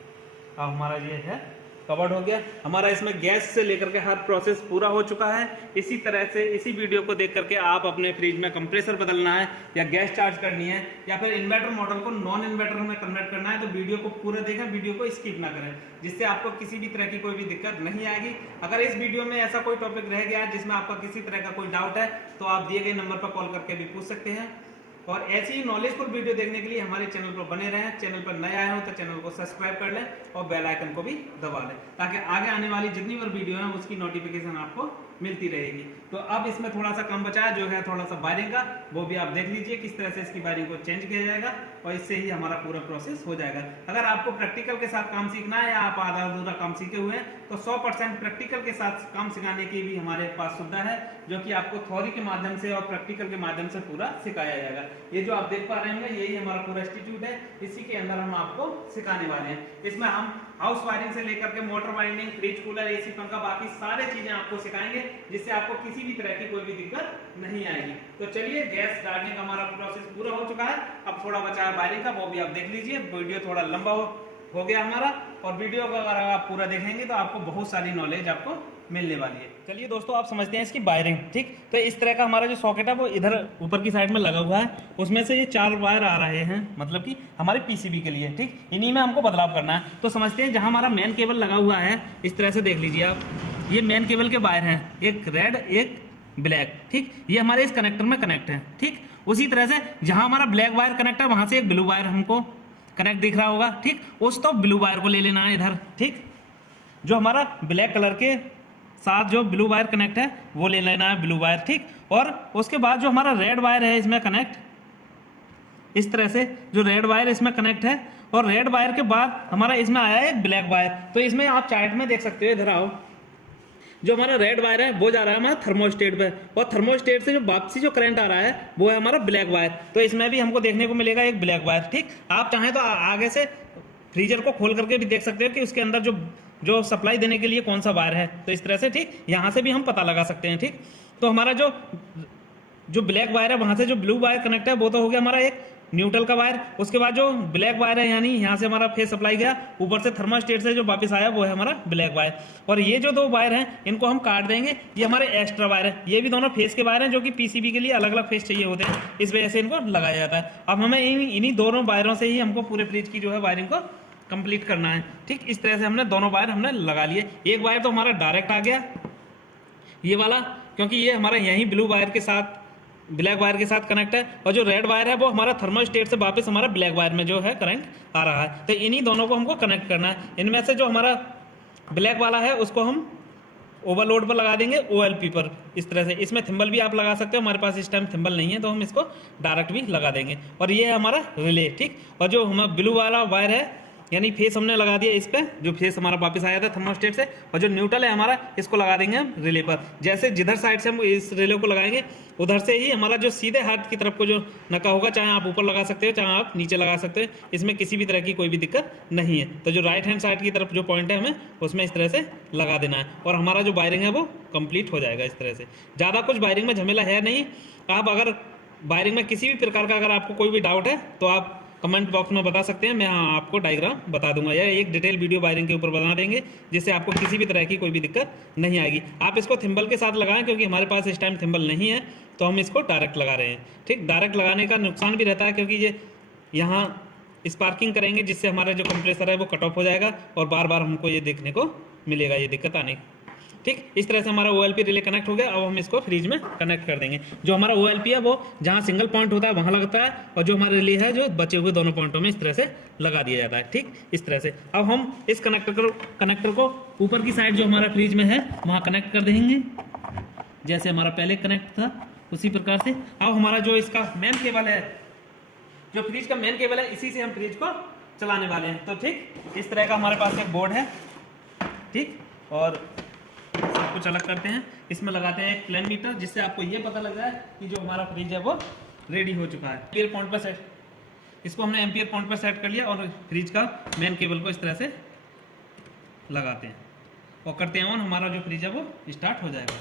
अब हमारा ये है कवर्ड हो गया। हमारा इसमें गैस से लेकर के हर प्रोसेस पूरा हो चुका है। इसी तरह से इसी वीडियो को देख करके आप अपने फ्रिज में कंप्रेसर बदलना है या गैस चार्ज करनी है या फिर इन्वर्टर मॉडल को नॉन इन्वर्टर में कन्वर्ट करना है तो वीडियो को पूरा देखें, वीडियो को स्किप ना करें, जिससे आपको किसी भी तरह की कोई भी दिक्कत नहीं आएगी। अगर इस वीडियो में ऐसा कोई टॉपिक रह गया जिसमें आपका किसी तरह का कोई डाउट है तो आप दिए गए नंबर पर कॉल करके भी पूछ सकते हैं। और ऐसी ही नॉलेजफुल वीडियो देखने के लिए हमारे चैनल पर बने रहें। चैनल पर नए आए हो तो चैनल को सब्सक्राइब कर लें और बेल आइकन को भी दबा लें ताकि आगे आने वाली जितनी भी वीडियो है उसकी नोटिफिकेशन आपको मिलती रहेगी। तो अब इसमें थोड़ा सा कम बचा है जो है थोड़ा सा वायरिंग का, वो भी आप देख लीजिए किस तरह से इसकी वायरिंग को चेंज किया जाएगा और इससे ही हमारा पूरा प्रोसेस हो जाएगा। अगर आपको प्रैक्टिकल के साथ काम सीखना है या आप आधा अधूरा काम सीखे हुए हैं तो 100% प्रैक्टिकल के साथ काम सिखाने की भी हमारे पास सुविधा है, जो कि आपको थ्योरी के माध्यम से और प्रैक्टिकल के माध्यम से पूरा सिखाया जाएगा। ये जो आप देख पा रहे होंगे यही हमारा पूरा इंस्टीट्यूट है, इसी के अंदर हम आपको सिखाने वाले हैं। इसमें हम हाउस वायरिंग से लेकर के motor wiring, fridge, cooler, AC, पंखा, बाकी सारे चीजें आपको सिखाएंगे जिससे आपको किसी भी तरह की कोई भी दिक्कत नहीं आएगी। तो चलिए, गैस डालने का हमारा प्रोसेस पूरा हो चुका है। अब थोड़ा बचा है वायरिंग का, वो भी आप देख लीजिए। वीडियो थोड़ा लंबा हो गया हमारा, और वीडियो को अगर आप पूरा देखेंगे तो आपको बहुत सारी नॉलेज आपको मिलने वाली है। चलिए दोस्तों, आप समझते हैं इसकी वायरिंग। ठीक, तो इस तरह का हमारा जो सॉकेट है वो इधर ऊपर की साइड में लगा हुआ है, उसमें से ये 4 वायर आ रहे हैं, मतलब कि हमारे PCB के लिए। ठीक, इन्हीं में हमको बदलाव करना है। तो समझते हैं, जहां हमारा मेन केबल लगा हुआ है इस तरह से देख लीजिए आप, ये मेन केबल के वायर हैं, एक रेड एक ब्लैक। ठीक, ये हमारे इस कनेक्टर में कनेक्ट है। ठीक, उसी तरह से जहां हमारा ब्लैक वायर कनेक्ट है वहां से एक ब्लू वायर हमको कनेक्ट दिख रहा होगा। ठीक, उस तो ब्लू वायर को ले लेना है इधर। ठीक, जो हमारा ब्लैक कलर के साथ जो ब्लू वायर कनेक्ट है वो ले लेना है ब्लू वायर। ठीक, और उसके बाद जो हमारा रेड वायर है इसमें कनेक्ट, इस तरह से जो रेड वायर इसमें कनेक्ट है, और रेड वायर के बाद हमारा इसमें आया है ब्लैक वायर। तो इसमें आप चार्ट में देख सकते हो, इधर आओ, जो हमारा रेड वायर है वो जा रहा है हमारा थर्मोस्टेट पे, और थर्मोस्टेट से जो वापसी जो करंट आ रहा है वो है हमारा ब्लैक वायर। तो इसमें भी हमको देखने को मिलेगा एक ब्लैक वायर। ठीक, आप चाहें तो आगे से फ्रीजर को खोल करके भी देख सकते हो कि उसके अंदर जो सप्लाई देने के लिए कौन सा वायर है। तो इस तरह से ठीक यहाँ से भी हम पता लगा सकते हैं। ठीक, तो हमारा जो ब्लैक वायर है वहाँ से जो ब्लू वायर कनेक्ट है वो तो हो गया हमारा एक न्यूट्रल का वायर। उसके बाद जो ब्लैक वायर है यानी यहाँ से हमारा फेस सप्लाई गया, ऊपर से थर्मास्टेट से जो वापस आया वो है हमारा ब्लैक वायर। और ये जो दो वायर हैं इनको हम काट देंगे, ये हमारे एक्स्ट्रा वायर है। ये भी दोनों फेस के वायर हैं जो कि पीसीबी के लिए अलग अलग फेस चाहिए होते हैं, इस वजह से इनको लगाया जाता है। अब हमें इन्हीं दोनों वायरों से ही हमको पूरे फ्रिज की जो है वायरिंग को कंप्लीट करना है। ठीक, इस तरह से हमने दोनों वायर हमने लगा लिए। एक वायर तो हमारा डायरेक्ट आ गया ये वाला, क्योंकि ये हमारा यहीं ब्लू वायर के साथ ब्लैक वायर के साथ कनेक्ट है, और जो रेड वायर है वो हमारा थर्मोस्टेट से वापस हमारा ब्लैक वायर में जो है करंट आ रहा है। तो इन्हीं दोनों को हमको कनेक्ट करना है। इनमें से जो हमारा ब्लैक वाला है उसको हम ओवरलोड पर लगा देंगे OLP पर, इस तरह से। इसमें थिम्बल भी आप लगा सकते हो, हमारे पास इस टाइम थिम्बल नहीं है तो हम इसको डायरेक्ट भी लगा देंगे। और ये है हमारा रिले। ठीक, और जो हमारा ब्लू वाला वायर है यानी फेस हमने लगा दिया इस पर, जो फेस हमारा वापस आया था थर्मोस्टेट से, और जो न्यूट्रल है हमारा इसको लगा देंगे हम रिले पर। जैसे जिधर साइड से हम इस रिले को लगाएंगे उधर से ही हमारा जो सीधे हाथ की तरफ को जो नका होगा, चाहे आप ऊपर लगा सकते हो चाहे आप नीचे लगा सकते हो, इसमें किसी भी तरह की कोई भी दिक्कत नहीं है। तो जो राइट हैंड साइड की तरफ जो पॉइंट है हमें उसमें इस तरह से लगा देना है, और हमारा जो वायरिंग है वो कंप्लीट हो जाएगा इस तरह से। ज़्यादा कुछ वायरिंग में झमेला है नहीं। आप अगर वायरिंग में किसी भी प्रकार का अगर आपको कोई भी डाउट है तो आप कमेंट बॉक्स में बता सकते हैं, मैं आपको डायग्राम बता दूंगा या एक डिटेल वीडियो वायरिंग के ऊपर बना देंगे, जिससे आपको किसी भी तरह की कोई भी दिक्कत नहीं आएगी। आप इसको थिम्बल के साथ लगाएं, क्योंकि हमारे पास इस टाइम थिम्बल नहीं है तो हम इसको डायरेक्ट लगा रहे हैं। ठीक, डायरेक्ट लगाने का नुकसान भी रहता है, क्योंकि ये यहाँ स्पार्किंग करेंगे जिससे हमारा जो कंप्रेसर है वो कट ऑफ हो जाएगा और बार बार हमको ये देखने को मिलेगा, ये दिक्कत आने। ठीक, इस तरह से हमारा OLP रिले कनेक्ट हो गया। अब हम इसको फ्रिज में कनेक्ट कर देंगे। जो हमारा OLP है वो जहाँ सिंगल पॉइंट होता है वहाँ लगता है, और जो हमारा रिले है जो बचे हुए दोनों पॉइंटों में इस तरह से लगा दिया जाता है। ठीक, इस तरह से अब हम इस कनेक्टर को ऊपर की साइड जो हमारा फ्रिज में है वहाँ कनेक्ट कर देंगे, जैसे हमारा पहले कनेक्ट था उसी प्रकार से। अब हमारा जो इसका मेन केबल है, जो फ्रिज का मेन केबल है, इसी से हम फ्रिज को चलाने वाले हैं। तो ठीक, इस तरह का हमारे पास एक बोर्ड है। ठीक, और सब कुछ अलग करते हैं, इसमें लगाते हैं एक फ्लैम मीटर, जिससे आपको ये पता लग जाए कि जो हमारा फ्रिज है वो रेडी हो चुका है। एम्पियर पॉइंट पर सेट, इसको हमने एम्पियर पॉइंट पर सेट कर लिया, और फ्रिज का मेन केबल को इस तरह से लगाते हैं और करते हैं ऑन। हमारा जो फ्रिज है वो स्टार्ट हो जाएगा।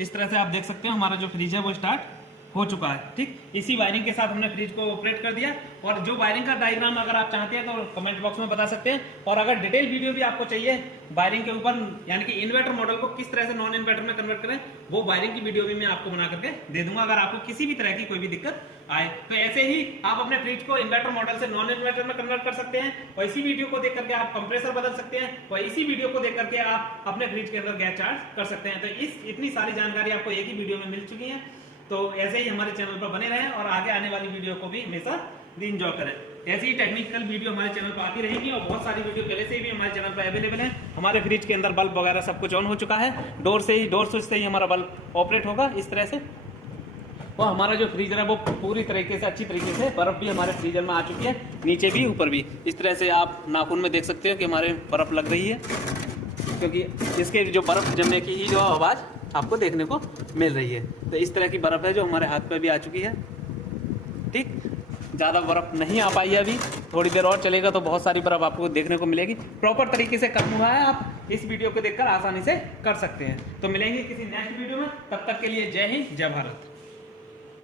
इस तरह से आप देख सकते हो हमारा जो फ्रिज है वो स्टार्ट हो चुका है। ठीक, इसी वायरिंग के साथ हमने फ्रिज को ऑपरेट कर दिया। और जो वायरिंग का डायग्राम अगर आप चाहते हैं तो कमेंट बॉक्स में बता सकते हैं, और अगर डिटेल वीडियो भी आपको चाहिए वायरिंग के ऊपर, यानी कि इन्वर्टर मॉडल को किस तरह से नॉन इन्वर्टर में कन्वर्ट करें, वो वायरिंग की वीडियो भी मैं आपको बना करके दे दूंगा, अगर आपको किसी भी तरह की कोई भी दिक्कत आए। तो ऐसे ही आप अपने फ्रिज को इन्वर्टर मॉडल से नॉन इन्वर्टर में कन्वर्ट कर सकते हैं, और इसी वीडियो को देख करके आप कंप्रेसर बदल सकते हैं, और इसी वीडियो को देख करके आप अपने फ्रिज के अंदर गैस चार्ज कर सकते हैं। तो इतनी सारी जानकारी आपको एक ही वीडियो में मिल चुकी है। तो ऐसे ही हमारे चैनल पर बने रहें और आगे आने वाली वीडियो को भी हमेशा एंजॉय करें। ऐसी ही टेक्निकल वीडियो हमारे चैनल पर आती रहेगी, और बहुत सारी वीडियो पहले से भी हमारे चैनल पर अवेलेबल है। हमारे फ्रिज के अंदर बल्ब वगैरह सब कुछ ऑन हो चुका है, डोर स्विच से ही हमारा बल्ब ऑपरेट होगा इस तरह से। और हमारा जो फ्रीजर है वो पूरी तरीके से अच्छी तरीके से बर्फ भी हमारे फ्रीजर में आ चुकी है, नीचे भी ऊपर भी। इस तरह से आप नाखून में देख सकते हो कि हमारे बर्फ लग रही है, क्योंकि इसके जो बर्फ जमने की ही जो आवाज़ आपको देखने को मिल रही है। तो इस तरह की बर्फ़ है जो हमारे हाथ पे भी आ चुकी है। ठीक, ज़्यादा बर्फ़ नहीं आ पाई है अभी, थोड़ी देर और चलेगा तो बहुत सारी बर्फ़ आपको देखने को मिलेगी। प्रॉपर तरीके से काम हुआ है, आप इस वीडियो को देखकर आसानी से कर सकते हैं। तो मिलेंगे किसी नेक्स्ट वीडियो में, तब तक के लिए जय हिंद जय भारत।